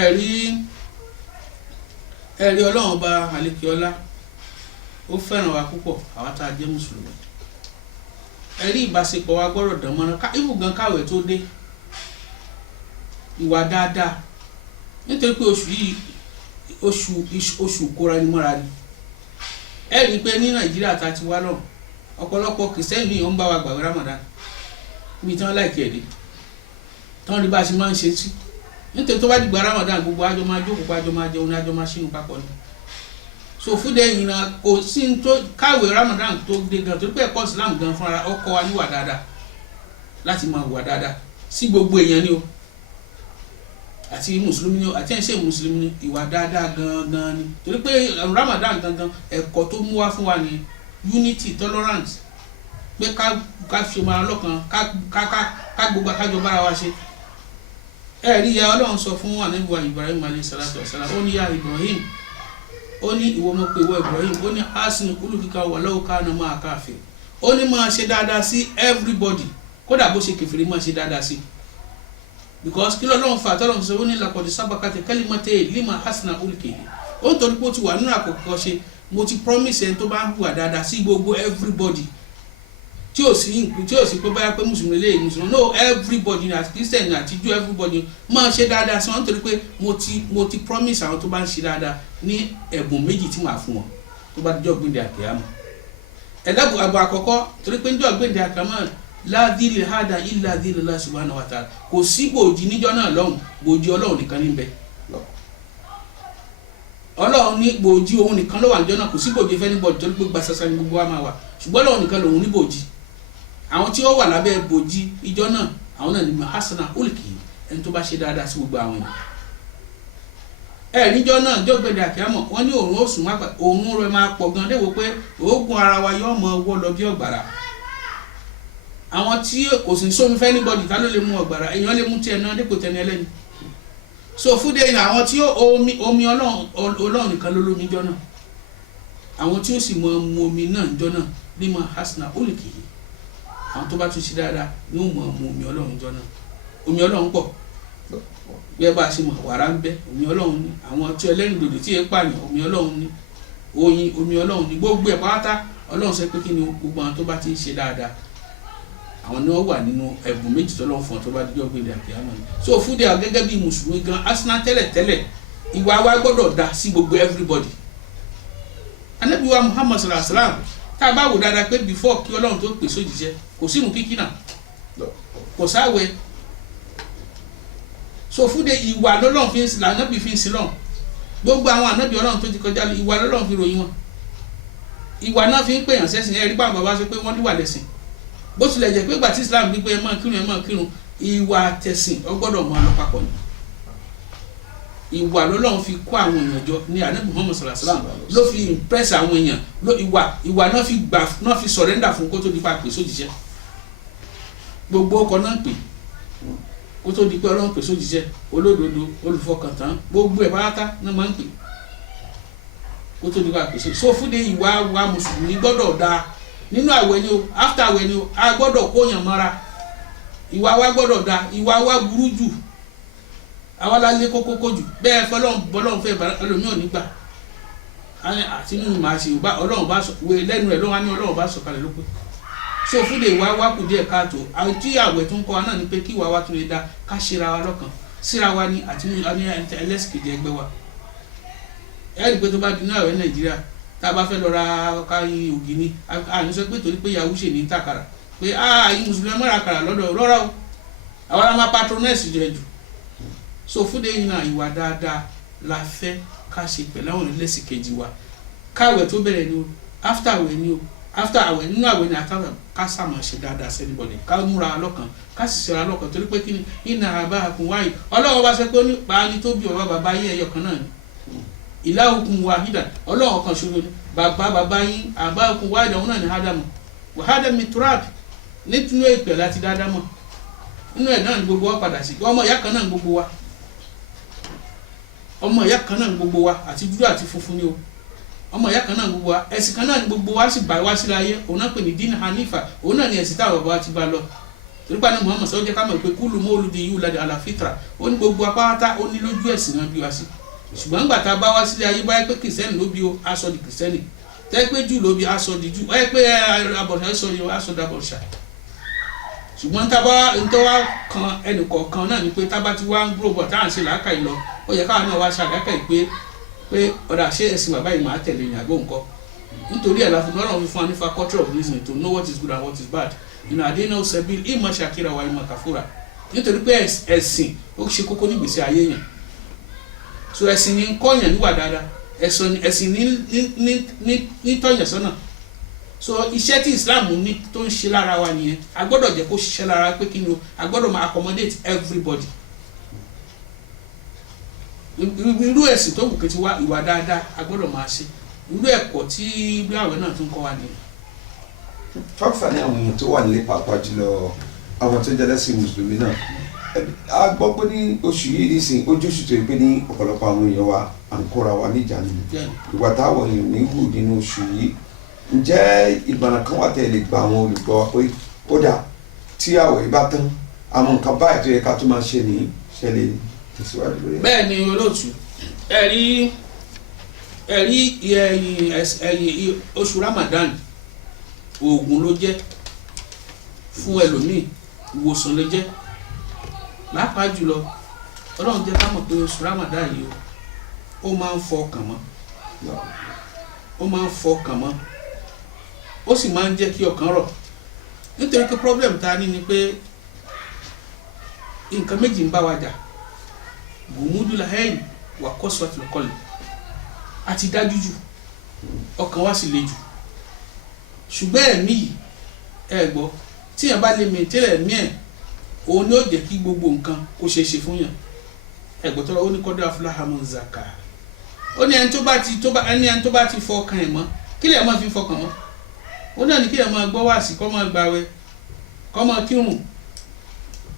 ẹ̀rí ọlọ́run ọba àlekèọlá ó fẹ́ràn wa púpọ̀ àwa tá a jẹ́ mùsùlùmí ẹ̀rí ìbáṣepọ̀ wa gbọ́dọ̀ dán mọ́ná ibùgàn káwẹ̀ tó dé ìwà dáadáa nítorí pé oṣù yìí oṣù kóra ni mọ́ra ni ẹ rí i pé ní Nàìjíríà tá a ti wá lọ ọ̀pọ̀lọpọ̀ kìrìsìtẹ́nì yìí ó ń bá wa gbàgbé Ramadan níbi tí wọ́n láìkí ẹ̀dẹ́ tí wọ́n rí bá a ṣe máa ń ṣe sí nítorí tó bá dìgbà Ramadan gbogbo àjọ máa jókòó àjọ máa jẹun àjọ máa ṣínú papọ̀ ni so fúdẹ yìí náà kò sí ní tó káwé Ramadan tó dé gan torí pé ẹ̀kọ́ Islam gan fúnra ọkọ wa níwà dáadáa láti máa wà dáadáa sí gbogbo èèyàn ni o àti mùsùlùmí ni o àti ẹ̀ṣẹ̀ mùsùlùmí ni ìwà dáadáa gangan ni torí pé Ramadan gangan ẹ̀kọ́ tó mú wá fún wa ni unity tolerance pé ká fi máa lọ́kàn ká gbogbo kájọ bára wa ṣe ẹ̀rí ya Ọlọ́run sọ fún Ànábì wa Ibrahim alayhi salatu wassalam ó ní ya Ibrahim ó ní ìwọ mọ̀ pé ìwọ Ibrahim ó ní asin kulukika walau kana ma kafir ó ní máa ṣe dáadáa sí everybody kódà bó ṣe kèfèrí máa ṣe dáadáa sí because kí lọ́lọ́run fà tọ́lọ́run sọ ó ní laqad sabaqat kalimati lima hasna ulki ó ń torí pé ó ti wà nínú àkọ́kọ́ ṣe mo ti promise ẹni tó bá ń hùwà dáadáa sí gbogbo everybody tí ò sí pé báyà pé mùsùlùmí lè mùsùlùmí no everybody ní àti christian ní àti jew everybody máa ṣe dáadáa sí wọn nítorí pé mo ti promise àwọn tó bá ń ṣe dáadáa ní ẹ̀bùn méjì tí màá fún wọn tó bá dijọ́ gbèndé àkèámọ̀ ẹ̀dàbọ̀ àgbà àkọ́kọ́ torí pé níjọ́ gbèndé àkèámọ̀ láàdìlẹ̀ hádà ilà àdìlẹ̀ Allah subhanahu wa ta'ala kò sí gbòòjì níjọ́ náà lọ́hùn gbòòjì ọlọ́run nìkan níbẹ̀ ọlọ́run ní gbòòjì òun nìkan ló wà níjọ́ náà kò sí gbòòjì fẹ́ ní bọ̀dì torí pé gbàsásá ni gbogbo wa máa wà ṣùgbọ́n ọlọ́run nìkan lòun ní gbòòjì àwọn tí ó wà lábẹ́ gbòòjì ìjọ náà àwọn náà ní mahasana olùkì ẹni tó bá ṣe dáadáa sí gbogbo àwọn èèyàn níjọ́ náà jọ́gbẹ̀dẹ̀ àkíyàmọ̀ wọ́n ní òun ó sùn òun rẹ̀ máa pọ̀ gan léwo pé òógùn ara wa yóò mọ wọ́ lọ bí ọ̀gbàrà àwọn tí kò sì sómi fẹ́ ní bọ́dì tá ló lè mú ọ̀gbàrà èèyàn lè mú tiẹ̀ náà dípò tẹni ẹlẹ́ni so fúdé ní àwọn tí omi ọlọ́run nìkan ló lómi jọ náà àwọn tí ó sì mọ mu omi náà jọ náà ní ma hasna olùkì àwọn tó bá tún ṣe dáadáa ní ó mọ mu omi ọlọ́run jọ náà omi ọlọ́run pọ̀ bí ẹ bá ṣe mọ̀ wàrà ń bẹ omi ọlọ́run ní àwọn tí ẹlẹ́rìn dòdò tí ẹ pààyàn omi ọlọ́run ní oyin omi ọlọ́run ní gbogbo ẹ̀ pátá ọlọ́run sọ pé kí ni gbogbo àwọn tó bá ti ń ṣe dáadáa àwọn ni wọ́n wà nínú ẹ̀bùn méjì tó lọ́wọ́ fún ọ tó bá dijọ́ gbé ìdàgbé àmọ́ ni. so fúdẹ gẹ́gẹ́ bí mùsùlùmí gan asina tẹ́lẹ̀ ìwà wa gbọ́dọ̀ dá sí gbogbo everybody. Ànábì wa Muhammad sallallahu alaihi wasallam tá a bá wò dáadáa pé before kí Ọlọ́run tó pèsè òjíṣẹ́ kò sínú kíkí náà kò sáwẹ̀. so fúdẹ ìwà lọ́lọ́run fi ń sin ànábì fi ń sin lọ́run gbogbo àwọn ànábì Ọlọ́run tó ti kọjá ìwà lọ́lọ́run fi ròyìn wọn. ìwà náà fi ń pèyàn sẹ́sìn ẹ̀rí pàmò bàbá sọ pé wọ́n níwà lẹ́sìn bó tilẹ̀ jẹ́ pé ìgbà tí Islam ní pé ẹ máa kírun ìwà tẹ̀sìn ó gbọ́dọ̀ mọ́ lọ papọ̀ ni. ìwà lọ́lọ́run fi kó àwọn èèyàn jọ ní Ànábì Muhammad sallallahu alaihi wasallam ló fi impress àwọn èèyàn ìwà náà fi surrender fún kó tó di pa pè sójíṣẹ́ gbogbo ọkọ̀ náà pè kó tó di pé Ọlọ́run pè sójíṣẹ́ olódodo olùfọkàntán gbogbo ẹ̀ pátá náà máa ń pè kó tó di pa pè sójíṣẹ́. so fúnde ìwà wa mùsùlùmí gbọ́dọ̀ dáa nínú àwẹ̀ ni o after àwẹ̀ ni o a gbọ́dọ̀ kóyàn mọ́ra ìwà wa gbọ́dọ̀ da ìwà wa burú jù àwa la lé kókókó jù bẹ́ẹ̀ fọlọ́run fẹ́ ẹlòmíràn nígbà àti nínú màá ṣe Ọlọ́run bá sọ wẹ lẹ́nu ẹ̀ ló wá ní Ọlọ́run bá sọ kalẹ̀ ló pé so fún de ìwà wa kù díẹ̀ káàtó àti àwẹ̀ tó ń kọ́ wa náà ni pé kí ìwà wa tún lè da ká ṣera wa lọ́kàn síra wa ní àti ní ẹlẹ́sìkejì ẹgbẹ́ wa ẹ̀rí pé tó bá di ní àwẹ̀ Nàìjíríà tá a bá fẹ́ lọ ra káyí ògì ni àní sọ pé torí pé yahoo ṣe ní tàkàrà pé yìí mùsùlùmí mọ́ra kàrà lọ́dọ̀ rọ́rà o àwọn ará máa patronẹ́sì jẹ jù. so fúnde yìí náà ìwà dáadáa la fẹ́ ká ṣe pẹ̀lú àwọn ẹlẹ́sìn kejì wa káwẹ̀ tó bẹ̀rẹ̀ ni o after àwẹ̀ ni o after àwẹ̀ nínú àwẹ̀ ni àtàwọn ká sàmọ̀ ṣe dáadáa sẹ́nibọ̀dì ká múra lọ́kàn ká sì ṣe ra lọ́kàn torí pé kí ni iná àbá àkùn wáyé Ọlọ́run bá ṣe pé ní paani tó bí ọba bàbá yín ẹyọ kan náà ni ìlàhùkùn wàhídà Ọlọ́run kan ṣoṣo ni bàbá yín àbáhùkùn wàhídà òun náà ni ádámù wàhádà mi turab nínú ìpè láti dáadáa mọ̀ nínú ẹ̀ náà ni gbogbo wa padà sí ọmọ ìyá kan náà ni gbogbo wa ọmọ ìyá kan náà ni gbogbo wa àti dúdú àti funfun ni o ọmọ ìyá kan náà ni gbogbo wa ẹ̀sìn kan náà ni gbogbo wa sì bá wá sí láyé òun náà pè ní dín hanifa òun náà ni ẹ̀sìn táwọn bàbá wa ti bá lọ torí pé ní Muhammad sọ jẹ́ ká mọ̀ pé kúlù mọ́lùdí yìí ládàá àlàfítra ó ní gbogbo apáta ó ní lójú ẹ̀sìn náà bí wa sí ṣùgbọ́n nígbà tá a bá wá sílé ayé báyìí pé kìrìsìtẹ́nì ló bí o aṣọ di kìrìsìtẹ́nì tẹ́ pé jù ló bí aṣọ di jù ẹ pé abọ̀ṣà sọ ni aṣọ di abọ̀ṣà ṣùgbọ́n tábà ntọ́ wa kan ẹnì kọ̀ọ̀kan náà ni pé tábà ti wá ń gbòòbọ̀ tá à ń ṣe làákà yìí lọ ó yẹ káwọn náà wá ṣe àdákà yìí pé ọ̀dà ṣé ẹ̀sìn bàbá yìí máa tẹ̀lé ní àgbò nǹkan nítorí ẹ̀ láfi lọ́rọ̀ fífún wa ní faculty of reasoning to know what is good and what is bad àdéhùn sẹ́bíl ìmọ̀ ṣàkíra wa ìmọ̀ kàfúrà nítorí pé ẹ̀sìn ó ṣe kókó nígbèsí ayé yẹn so ẹ̀sìn ní kọ́yàn níwà dáadáa ẹ̀sìn ní tọ́yàn sọ́nà so iṣẹ́ tí Islam ní tó ń ṣe lára wa nìyẹn a gbọ́dọ̀ jẹ́ kó ṣiṣẹ́ lára pé kí ni o a gbọ́dọ̀ máa accommodate everybody irú ẹ̀sìn tó wù kí ti wá ìwà dáadáa a gbọ́dọ̀ máa ṣe irú ẹ̀kọ́ tí bí àwẹ̀ náà tún kọ́ wa nìyẹn. fáfà ní àwọn èèyàn tó wà nílé pàápàá jùlọ àwọn tó jẹ́ lẹ́sìn mùsùlùmí náà a gbọ́ pé ní oṣù yìí nísìnyí ojú oṣù tó yẹ pé ní ọ̀pọ̀lọpọ̀ àwọn èèyàn wa à ń kóra wa níjà nínú ìwà táwọn èèyàn ní hù nínú oṣù yìí ǹjẹ́ ìgbàna kan wà tẹ́ lè gba àwọn olùgbọ́ wa pé ó dà tí àwẹ̀ bá tán àwọn nǹkan báyìí tó yẹ ká tó máa ṣe ní ṣẹlẹ̀ tẹ̀síwájú lórí. bẹ́ẹ̀ ni olóòtú ẹ̀rí oṣù Ramadan oògùn ló jẹ́ fún ẹlòmíì ìwòsàn ló jẹ́ lápá jùlọ Ọlọ́run jẹ́ ká mọ̀ pé oṣù Ramadan yìí ó máa ń fọkàn mọ́ ó sì máa ń jẹ́ kí ọkàn rọ̀ nítorí pé problem ta ní ni pé nǹkan méjì ń bá wa jà gùmúdùlà hẹ́yìn wà kọ́sùwàtì lọ́kọ́lẹ̀ àti dájú jù ọkàn wa sì le jù ṣùgbọ́n ẹ̀mí yìí ẹ gbọ́ tí yẹn bá lè mẹ́tẹ́lẹ̀ ẹ̀mí ẹ̀ òun ni ó jẹ́ kí gbogbo nǹkan kó ṣe é ṣe fún yàn ẹ gbọ́ tọ́lá ó ní kọ́dọ̀ afúláhàmù zaka ó ní ẹni tó bá ti fọ ọkàn ẹ̀ mọ́ kí lè máa fi fọkàn mọ́ ó náà ní kí ẹ̀ máa gbọ́ wáàsí kọ́ máa gbààwẹ̀ kọ́ máa kírun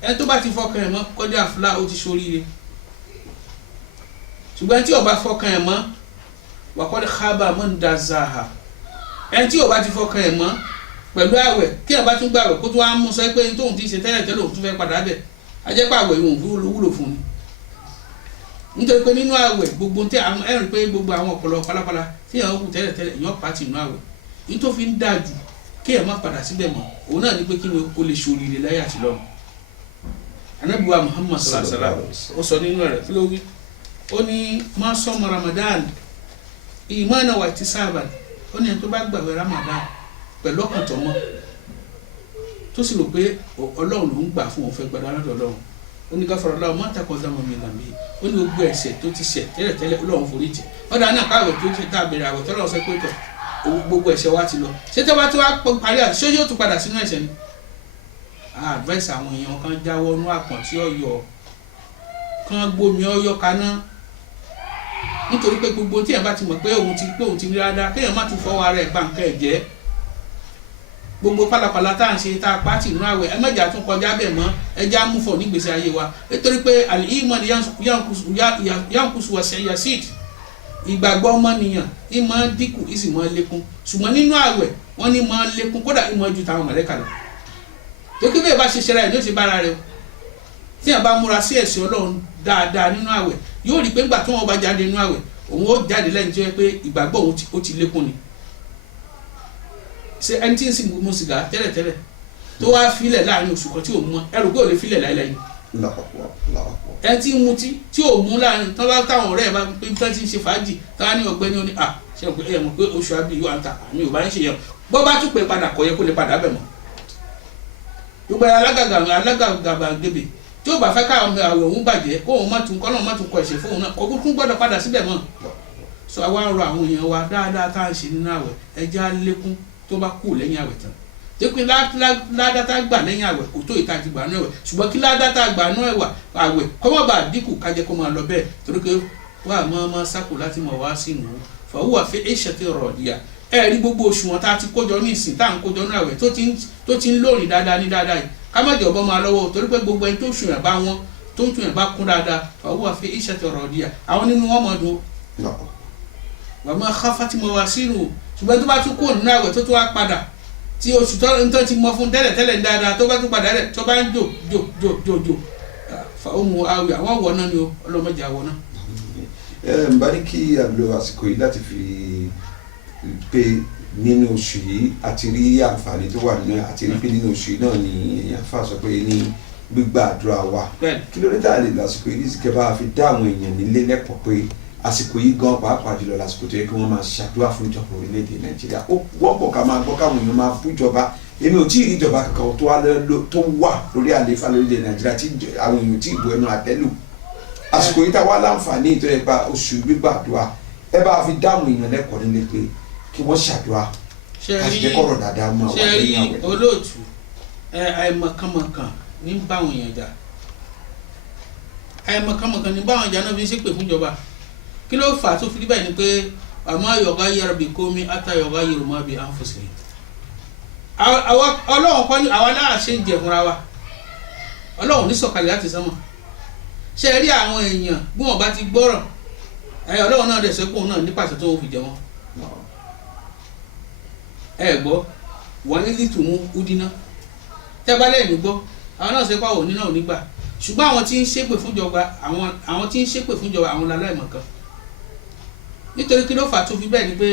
ẹni tó bá ti fọkàn ẹ̀ mọ́ kọ́dọ̀ afúlá ó ti ṣoríire ṣùgbọ́n tí ó bá fọkàn ẹ̀ mọ́ wàkọ́dọ̀ khaba man dazaha ẹni tí ó bá ti fọkàn ẹ̀ mọ́ pẹ̀lú àwẹ̀ kí ẹ̀ bá tún gbààwẹ̀ kó tó wá mú sọ pé tóun ti ṣe tẹ́lẹ̀ òun tún fẹ́ padà bẹ̀ ajẹ́pẹ́ àwẹ̀ ìwọ̀n wúlò fún ni nítorí pé nínú àwẹ̀ gbogbo tí ẹ̀rìn pé gbogbo àwọn ọ̀pọ̀lọpọ̀ pálápàlà tí èèyàn kù tẹ́lẹ̀ èèyàn pàtì nínú àwẹ̀ ní tó fi ń dáa jù kí ẹ má padà síbẹ̀ mọ́ òun náà ní pé kí ni o lè ṣoríire láyé àti lọ́run. Ànábì wa Muhammad sallallahu alaihi wasallam ó sọ nínú rẹ̀ kí ló wí ó ní má sọ́mọ Ramadan ìmánà wa ihtisaban ó ní ẹni tó bá gbààwẹ̀ Ramadan pẹ̀lú ọkàn tó mọ́ tó sì rò pé Ọlọ́run ló ń gbà fún òun fẹ́ gbàdá lọ́dọ̀ Ọlọ́run ó ní gáfárà Ọlọ́run má takọ̀ dámọ̀ mi làmì ó ní gbogbo ẹ̀ṣẹ̀ tó ti ṣẹ̀ tẹ́lẹ̀tẹ́lẹ̀ Ọlọ́run forí jì ọ̀dà náà káwẹ̀ tó ti tá a bẹ̀rẹ̀ àwẹ̀ tọ́lọ́run sọ pé tọ̀ gbogbo ẹ̀ṣẹ̀ wa ti lọ ṣé tẹ́ bá tí wàá parí àti ṣé yóò tún padà sínú ẹ̀ṣẹ̀ ni. Advice àwọn èèyàn kan jáwọ́ nú àpọ̀n tí ọ̀yọ́ kan gbómi ọ̀yọ́ kaná nítorí pé gbogbo tí ẹ̀ bá ti mọ̀ pé òun ti rí dáadáa kéèyàn má tún fọwọ́ ara ẹ̀ bá nǹkan ẹ̀ jẹ́ gbogbo pálapàla tá à ń ṣe tá a pàtì nínú àwẹ̀ ẹ mẹ́jà tún kọjá bẹ̀ mọ́ ẹja múfọ̀ nígbèsè ayé wa nítorí pé al-iman yankusu wa yasid ìgbàgbọ́ ọmọnìyàn ìmọ̀ dínkù ìsì mọ́ lékún ṣùgbọ́n nínú àwẹ̀ wọ́n ní mọ́ lékún kódà ìmọ̀ ju tàwọn mọ̀lẹ́kà lọ tó kí bẹ́ẹ̀ bá ṣe ṣẹlẹ̀ ní ó ṣe bára rẹ̀ o tí yàn bá múra sí ẹ̀sìn Ọlọ́run dáadáa nínú àwẹ̀ yóò rí pé ńgbà tó wọn bá jáde nínú àwẹ̀ òun ó jáde lẹ́yìn tó yẹ pé ìgbàgbọ́ òun ó ti lékún ni ṣe ẹni tí ń sin mu sìgá tẹ́lẹ̀tẹ́lẹ̀ tó wá filẹ̀ láàrin oṣù kan tí ò mú mọ́ ẹrù pé ò lè filẹ̀ láìláì ẹni tí ń mutí tí ò mú láàrin tán bá táwọn ọ̀rẹ́ ẹ̀ bá pé tán ti ń ṣe fàájì táwa ní ọ̀gbẹ́ni ó ní ṣe pé ẹ̀ mọ̀ pé oṣù àbí yóò àǹtà àmì ò bá ń ṣe yẹn bọ́ bá tún pè padà kọ̀ yẹ kó lè padà bẹ̀ mọ́ gbogbo alágàgà gébè tí ó bá fẹ́ káwọn àwẹ̀ òun bàjẹ́ kó òun má tún kọ́ náà má tún kọ ẹ̀ṣẹ̀ fóun náà kò kúkú gbọ́dọ̀ padà síbẹ̀ mọ́ so àwa ń rọ àwọn èèyàn wa dáadáa tá à ń ṣe nínú àwẹ̀ ẹja lékún tó bá kú lẹ́yìn àwẹ̀ tán tẹ́kùn ládàtà gbà lẹ́yìn àwẹ̀ kò tó ìta ti gbà náà ẹ̀wẹ̀ ṣùgbọ́n kí ládàtà gbà náà àwẹ̀ kọ́mọ́ bá dínkù kájẹ́ kó máa lọ bẹ́ẹ̀ torí pé wà á máa sákò láti mọ̀ wá sí ìnáwó fàwùwà fi ẹ̀ṣẹ̀ tí rọ̀ díà ẹ̀ rí gbogbo òṣùwọ̀n tá a ti kójọ ní ìsìn tá à ń kójọ ní àwẹ̀ tó ti ń lóòrìn dáadáa ní dáadáa yìí ká má jẹ́ ọ̀bọ máa lọ́wọ́ torí pé gbogbo ẹni tó ṣùyàn bá wọn tó ń ṣùyàn bá kún dáadáa fàwùwà fi ẹ̀ṣẹ̀ tí rọ̀ díà àwọn nínú wọn mọ̀ dùn wà máa ká Fatima wá sínú ṣùgbọ́n tó bá tún kúrò nínú àwẹ̀ tó tó wá padà tí oṣù tó ti mọ fún tẹ́lẹ̀ dáadáa tó bá tún padà rẹ̀ tó bá ń jò fàwọn àwẹ̀ àwọn wọ̀ náà ni ọlọ́mọdé àwọ̀ náà. n bá ní kí àlọ́ àsìkò yìí láti fi pé nínú oṣù yìí àti rí àǹfààní tó wà nínú àti rí pé nínú oṣù yìí náà ni èèyàn fà sọ pé ní gbígbà àdúrà wa kí ló dé tá a lè lásìkò yìí kẹ́ bá fi dá àwọn èèyàn nílé lẹ́kọ̀ọ́ pé àsìkò yìí gan pàápàá jùlọ lásìkò tó yẹ kí wọ́n máa ṣàdúrà fún ìjọba orílẹ̀-èdè Nàìjíríà ó wọ́pọ̀ ká máa gbọ́ káwọn èèyàn máa bú ìjọba èmi ò tí ì rí ìjọba kankan tó wà lórí àlééfà lórílẹ̀ Nàìjíríà tí àwọn èèyàn tí ì bu ẹnu àtẹ́lù àsìkò yìí tá wà láǹfààní ìtọ́ ẹ̀pá oṣù gbígbàdúrà ẹ bá fi dáhùn èèyàn lẹ́kọ̀ọ́ nílé pé kí wọ́n ṣàdúrà àti jẹ́kọ̀rọ̀ dáadáa mọ́ àwọn èèyàn àwẹ̀. olóòtú àìmọ̀kànmọ̀kàn ní báwọn èèyàn jà àìmọ̀kànmọ̀kàn ní báwọn èèyàn náà fi ń ṣépè fún ìjọba kí ló fà tó fi rí báyìí ni pé àmọ́ yọ̀gá yẹra bí kómi átá yọ̀gá yẹrù má bí àǹfọ̀sẹ̀ ọlọ́run kọ́ ní àwa náà ṣe ń jẹ fúnra wa ọlọ́run ní sọ̀kalẹ̀ láti sánmọ̀ ṣe rí àwọn èèyàn bí wọ́n bá ti gbọ́rọ̀ ọlọ́run náà dẹ̀ sẹ́kùn náà ní pàṣẹ tó ń fi jẹ wọn gbọ́ wọ́n ní lítùmú údínà tẹ́ bá lẹ́yìn gbọ́ àwọn náà sẹ́kùn àwọn onínà onígbà ṣùgbọ́n àwọn tí ń ṣépè fúnjọba àwọn tí ń ṣépè fúnjọba àwọn aláìmọ̀kan nítorí kí ló fà tó fi bẹ́ẹ̀ ni pé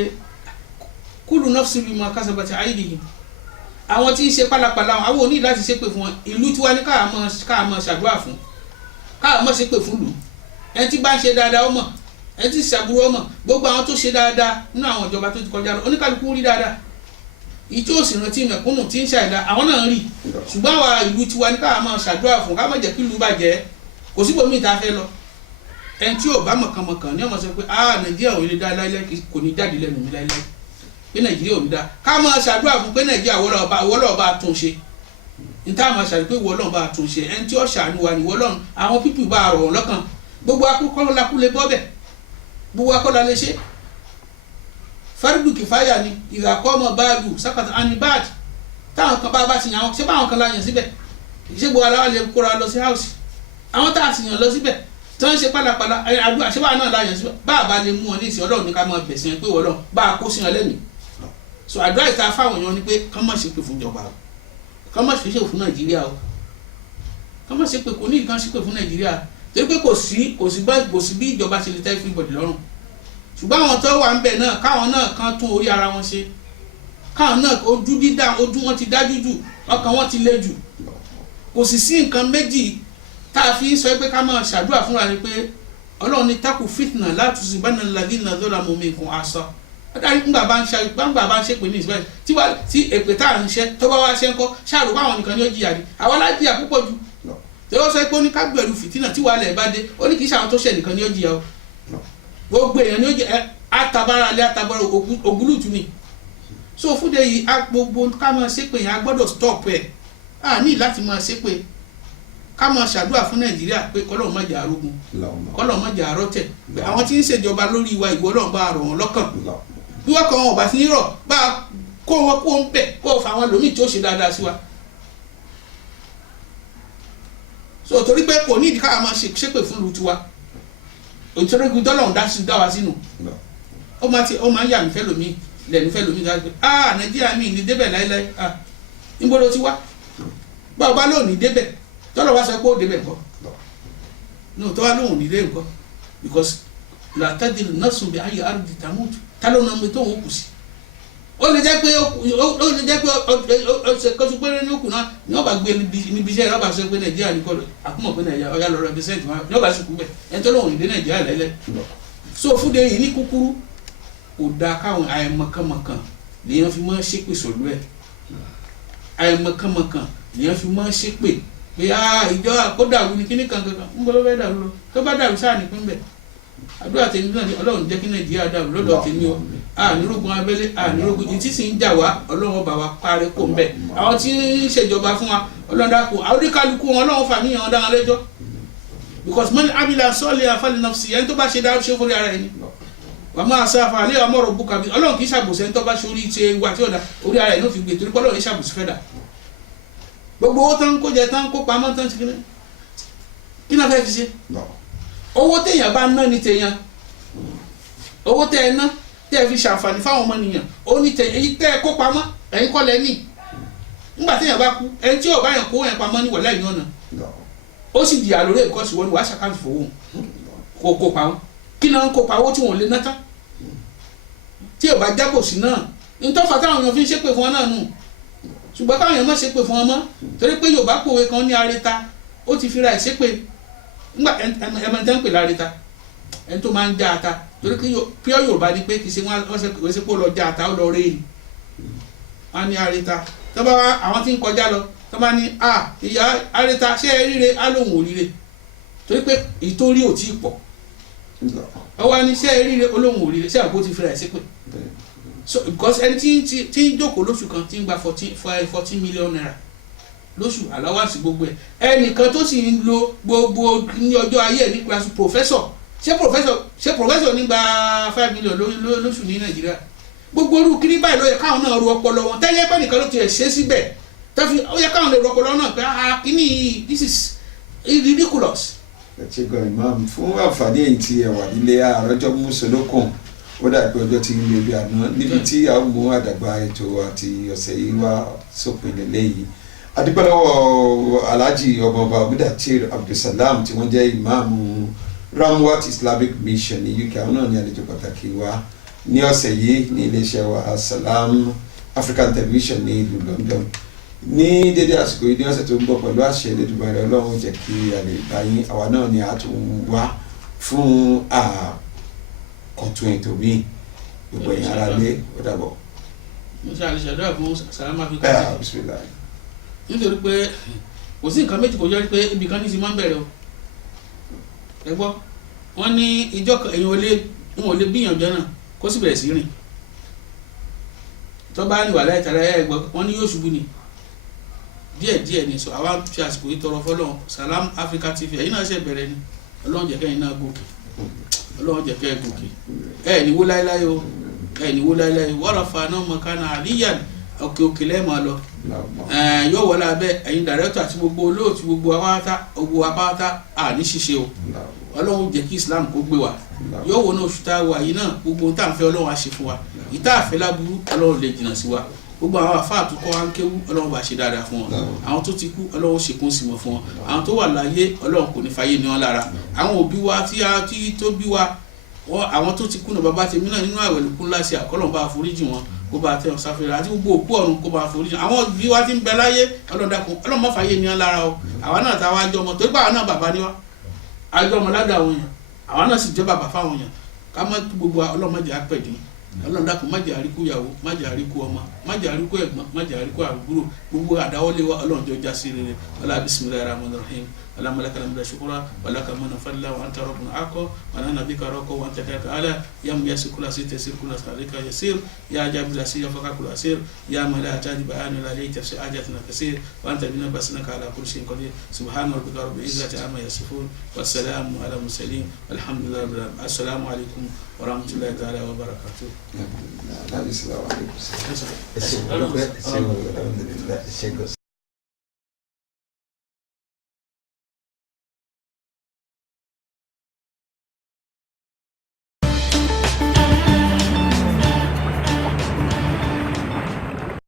kúlù nafsin bima kasabat aydihim àwọn tí ń ṣe pálapàla àwọn oní láti ṣépè fún wọn ìlú tiwa ní káàmọ́ ṣàdúrà fún káàmọ́ ṣépè fún lù ẹni tí bá ń ṣe dáadáa ọmọ ẹni tí ṣàbúrò ọmọ gbogbo àwọn tó ṣe dáadáa nínú àwọn ìjọba tó ti kọjá lọ oníkálukú rí dáadáa ìtí ó sì rántí mẹ̀kúnnù tí ń ṣàìdá àwọn náà rí ṣùgbọ́n àwa ìlú tiwa ní káàmọ́ ṣàdúrà fún ká má jẹ́ kí ìlú bàjẹ́ kò síbòmíì tá a fẹ́ lọ ẹni tí ò bá mọ̀kànmọ̀kàn ní ọmọ sọ pé Nàìjíríà ò lè dá láíláí kò ní jáde lẹ́nu mi láíláí pé Nàìjíríà ò ní dá ká máa ṣàdúrà fún pé Nàìjíríà wọ́lọ́ọ̀bá tún ṣe ní tá a máa ṣàdúrà pé wọ́lọ́ọ̀bá tún ṣe ẹni tí ó ṣàánú wa ní wọ́lọ́ọ̀n àwọn pípì bá rọ̀ wọ́n lọ́kàn gbogbo akọ́lá lè bọ́ bẹ̀ gbogbo akọ́lá lè ṣe fárúdù kìfáyà ni ìràkọ́ ọmọ báàlù sákàtà anibad táwọn kan bá ti yàn àwọn ṣé báwọn kan láyàn síbẹ̀ ṣé gbogbo aláwọ̀ lè kóra lọ sí house àwọn tá a sì yàn lọ síbẹ̀ tí wọ́n ṣe pálapàla àdúrà ṣé báwọn náà láyàn síbẹ̀ bá a bá lè mú wọn ní ìsìn Ọlọ́run ní ká máa bẹ̀sìn pé Ọlọ́run bá a kó sí wọn lẹ́mìí so àdúrà ìta fáwọn èèyàn ni pé kán má ṣe pé fún ìjọba o kán má ṣe pé fún Nàìjíríà o kán má ṣe pé kò ní ìkan ṣe pé fún Nàìjíríà torí pé kò sí bí ìjọba ṣe lè tẹ́ everybody lọ́rùn ṣùgbọ́n àwọn tó wà ń bẹ̀ náà káwọn náà kan tún orí ara wọn ṣe káwọn náà ojú dídá ojú wọn ti dájú jù ọkàn wọn ti le jù kò sì sí nǹkan méjì tá a fi sọ pé ká máa ṣàdúrà fúnra ni pé ọlọ́run ní takù fitna la tusibanna alladhina zalamu minkum asa adarí gbàgbà bá ń ṣe pè ní ìsìlẹ̀ tí èpè tá à ń ṣe tó bá wá ṣe ń kọ́ ṣáàrò báwọn nìkan ni ó jìyà ni àwọn alájìyà púpọ̀ jù tí ó sọ pé ó ní ká gbẹ̀rù fìtínà tí wàhálà ẹ̀ bá dé ó ní kì í ṣe àwọn tó ṣẹ̀ nìkan ni ó jìyà o gbogbo èèyàn ni ó jẹ àtàbára alẹ́ àtàbára ògúlùtù ni so fúnde yìí gbogbo ká máa ṣépè yẹn a gbọ́dọ̀ stop ẹ̀ a ní láti máa ṣépè ká máa ṣàdúrà fún nàìjíríà pé kọ́lọ́ọ̀ má jà arógun kọ́lọ́ọ̀ má jà arọ́tẹ̀ àwọn tí ń ṣèjọba lórí wa ìwọ náà bá rọ̀ wọ́n lọ́kàn bí wọ́n kàn wọ́n bá ti ní rọ̀ bá kó wọn kó ń bẹ̀ kó fa àwọn lòmíì tí ó ṣe dáadáa sí wa so torí pé kò ní ìdí ká máa ṣépè fún lu tiwa òtítọ́rọ́gùn dọ́lọ́run dá wa sínú ó máa ń yà mí fẹ́ lómi lẹ́nu fẹ́ lómi dájú pé nàìjíríà mi ní débẹ̀ láíláí níbo ló ti wá báwo bá lóun ní débẹ̀ tọ́lọ̀ wá sọ pé ó débẹ̀ nǹkan no tọ́wá lóun ní dé nǹkan because làtàdìrì náà sùn bí ayé àrùn dìtàmùt tá ló nàmi tó ń kù sí ó lè jẹ́ pé ọ̀sẹ̀ kọ́sù péré ní òkú náà ní ọba gbé níbi iṣẹ́ ìrọ́bà sọ pé nàìjíríà ní kọlọ̀ àkúmọ̀ pé nàìjíríà ọ̀yà lọ́rọ̀ ẹbí sẹ́ǹtì wọn ní ọba sùkú bẹ̀ ẹni tó lóun ní dé nàìjíríà lẹ́lẹ́ so fúde yìí ní kúkúrú kò dáa káwọn àìmọ̀kànmọ̀kàn lèèyàn fi máa ṣépè sọ̀lú ẹ̀ àìmọ̀kànmọ̀kàn lèèyàn fi máa ṣépè pé ìjọ àkódàrú ni kíní kankan ń bọ́ ló fẹ́ dàrú lọ tó bá dàrú sáà nípín bẹ̀ àdúrà tèmi náà ni ọlọ́run jẹ́ kí nàìjíríà dàrú lọ́dọ̀ tèmi o ànírógun abẹ́lé ànírógun ìtí sì ń jà wá ọlọ́run ọba wa parí kò ń bẹ̀ àwọn tí ń ṣèjọba fún wa ọlọ́run dákò àoríkàlùkù wọn ọlọ́run fà níyàn dáhùn lẹ́jọ́ because mọ́ni abila sọ́ọ̀lì àfàlì nafsi ẹni tó bá ṣe dáhùn ṣe fúnri ara ẹni wà máa sáfà alẹ́ ọmọ ọ̀rọ̀ bùkà bí ọlọ́run kì í ṣàbòsí ẹni tó bá ṣe orí ṣe wà tí ọ̀dà orí ara ẹ̀ ló fi gbé torí pé ọlọ́run ṣàbòsí fẹ́ dà gbogbo owó tán kó jẹ tán kó pamọ́ tán ṣe kí náà fẹ́ fi ṣe owó téèyàn bá ná ní téèyàn owó tẹ́ ẹ ná tẹ́ ẹ fi ṣàǹfààní fáwọn ọmọnìyàn ó ní téèyàn èyí tẹ́ ẹ kó pamọ́ ẹ̀yin kọ́ lẹ́ ní nígbà téèyàn bá kú ẹni tí ò bá yàn kó yẹn pamọ́ ní wọ̀lẹ́ ìyàn náà ó sì jìyà lórí ẹ̀kọ́ sí wọn ni wàá ṣàkáǹtì fowó kó pamọ́ kí náà ń kó pawó tí wọ́n lè ná tán tí ò bá jábòsí náà nítọ́fà táwọn èèyàn fi ń ṣépè fún wọn náà nù ṣùgbọ́n káwọn èèyàn má ṣépè fún wọn mọ́ torí pé Yorùbá pòwe kan ní areta ó ti fi ra ẹ̀ ṣépè ńgbà ẹ̀mọ̀ tẹ́ ń pè láreta ẹni tó máa ń já ata torí pé Yorùbá ni pé kì í ṣe wọ́n ṣe pé ó lọ já ata ó lọ rí ni wọ́n ní areta tó bá wá àwọn tí ń kọjá lọ tó bá ní ìyá areta ṣé ẹ ríre á lóun ò ríre torí pé ìtorí ò tí ì pọ̀ ọwọ́ ni ṣé ẹ ríre olóhùn ò ríre ṣé àgbo ti fi ra ẹ̀ ṣépè so because ẹni tí ń jókòó lóṣù kan tí ń gba 14 million naira lóṣù allowance gbogbo ẹ ẹnìkan tó sì ń lo gbogbo ní ọjọ́ ayé ẹ̀ ní kíláàsì professor ṣé professor ní gba 5 million lóṣù ní Nàìjíríà gbogbo orú kiri báyìí ló yẹ káwọn náà ru ọpọlọ wọn tẹ́lẹ̀ pẹ́ nìkan ló ti ẹ̀ ṣe síbẹ̀ ó yẹ káwọn lè ru ọpọlọ náà pé kíní this is ridiculous. ṣe gan imam fún àǹfààní èyí tí ẹ wà nílé àrọ́jọ́ mùsùlùkùn ó dàbí ọjọ́ tí ń lè bí àná níbi tí a mú àdàgbà ètò àti ọ̀sẹ̀ yìí wá sópin lélẹ́yìí adúpẹ́ lọ́wọ́ Alhaji ọmọọba Mudathir Abdulsalam tí wọ́n jẹ́ ìmáàmù Ramwat Islamic Mission ní UK àwọn náà ní àlejò pàtàkì wa ní ọ̀sẹ̀ yìí ní iléeṣẹ́ wa Salam African Television ní ìlú London ní dédé àsìkò yìí ní ọ̀sẹ̀ tó ń bọ̀ pẹ̀lú àṣẹ Elédùmarè Ọlọ́run jẹ́ kí a lè bá yín àwa náà ni a tún wá fún kọ̀tún ètò míì gbogbo ẹ̀yin ará lé ó dàbọ̀. mo ṣe àlejò fún Salam African nítorí pé kò sí nǹkan méjì kò jẹ́ pé ibì kan ní ti máa ń bẹ̀rẹ̀ o ẹ gbọ́ wọ́n ní ìjọ kan èèyàn ò lè bíyàn jọ náà kó sì bẹ̀rẹ̀ sí rìn tó bá ní wàhálà ìtara ẹ̀ gbọ́ wọ́n ní yóò ṣubú ni díẹ̀díẹ̀ ni sọ àwa fi àsìkò yìí tọrọ fọ́lọ́run Salam Africa TV ẹ̀yin náà ṣe bẹ̀rẹ̀ ni Ọlọ́run jẹ́ kẹ́yìn náà gòkè Ọlọ́run jẹ́ kẹ́yìn gòkè ẹ̀ ní wó láéláé o ẹ̀ ní wó láéláé wọ́rọ̀ fa náà mọ̀ kánà àríyàn òkè lẹ́ẹ̀mọ́ lọ yóò wọlé abẹ́ ẹ̀yin dàrẹ́tọ̀ àti gbogbo olóòtú gbogbo apáta àní ṣíṣe o Ọlọ́run jẹ́ kí Islam kó gbé wa yóò wọnà oṣù tá a wà yìí náà gbogbo tá à ń fẹ́ Ọlọ́run á ṣe fún wa ìta àfẹ́ láburú Ọlọ́run lè jìnnà sí wa gbogbo àwọn àfáà tó kọ́ wa ń kéwú Ọlọ́run bá ṣe dáadáa fún wọn àwọn tó ti kú Ọlọ́run ṣèkún sí wọn fún wọn àwọn tó wà láyé Ọlọ́run kò ní fàyè ní wọn lára àwọn òbí wa tí tó bí wa àwọn tó ti kú náà bàbá tèmi náà nínú àwẹ̀lùkú ńlá sí àkọlọ́n bá foríjì wọn kó bá tẹ̀ ọ́ sáfẹ́rẹ́ àti gbogbo òkú ọ̀run kó bá forí jìn àwọn bí wá ti ń bẹ láyé ọlọ́dàkùn ọlọ́mọ fàyè ní alára o àwa náà táwa jọ ọmọ torí pé àwa náà bàbá ni wá àjọ ọmọ ládàá àwọn èèyàn àwa náà sì jẹ́ bàbá fáwọn èèyàn ká má gbogbo ọlọ́mọdé apẹ̀dín ọlọ́dàkùn má jẹ́ àríkú ìyàwó má jẹ́ àríkú ọmọ má jẹ́ àríkú ẹ̀gbọ́n má jẹ́ àríkú àbúrò gbogbo àdáwọ́lé wa ọlọ́njọ́ já sí rere ọlá bisimilayi rahman rahim اللهم لك الحمد شكرا ولك من فضل وانت ربنا اكو وانا بك ركو وانت ذاك على يا ميسر كل شيء تسير كل ذلك يسير يا جاب الاسير فك كل اسير يا من لا تجب ان لا ليت في حاجتنا كثير وانت بنا بسنك على كل شيء قدير سبحان ربك رب العزه عما يصفون والسلام على المرسلين الحمد لله رب العالمين السلام عليكم ورحمه الله تعالى وبركاته. السلام عليكم.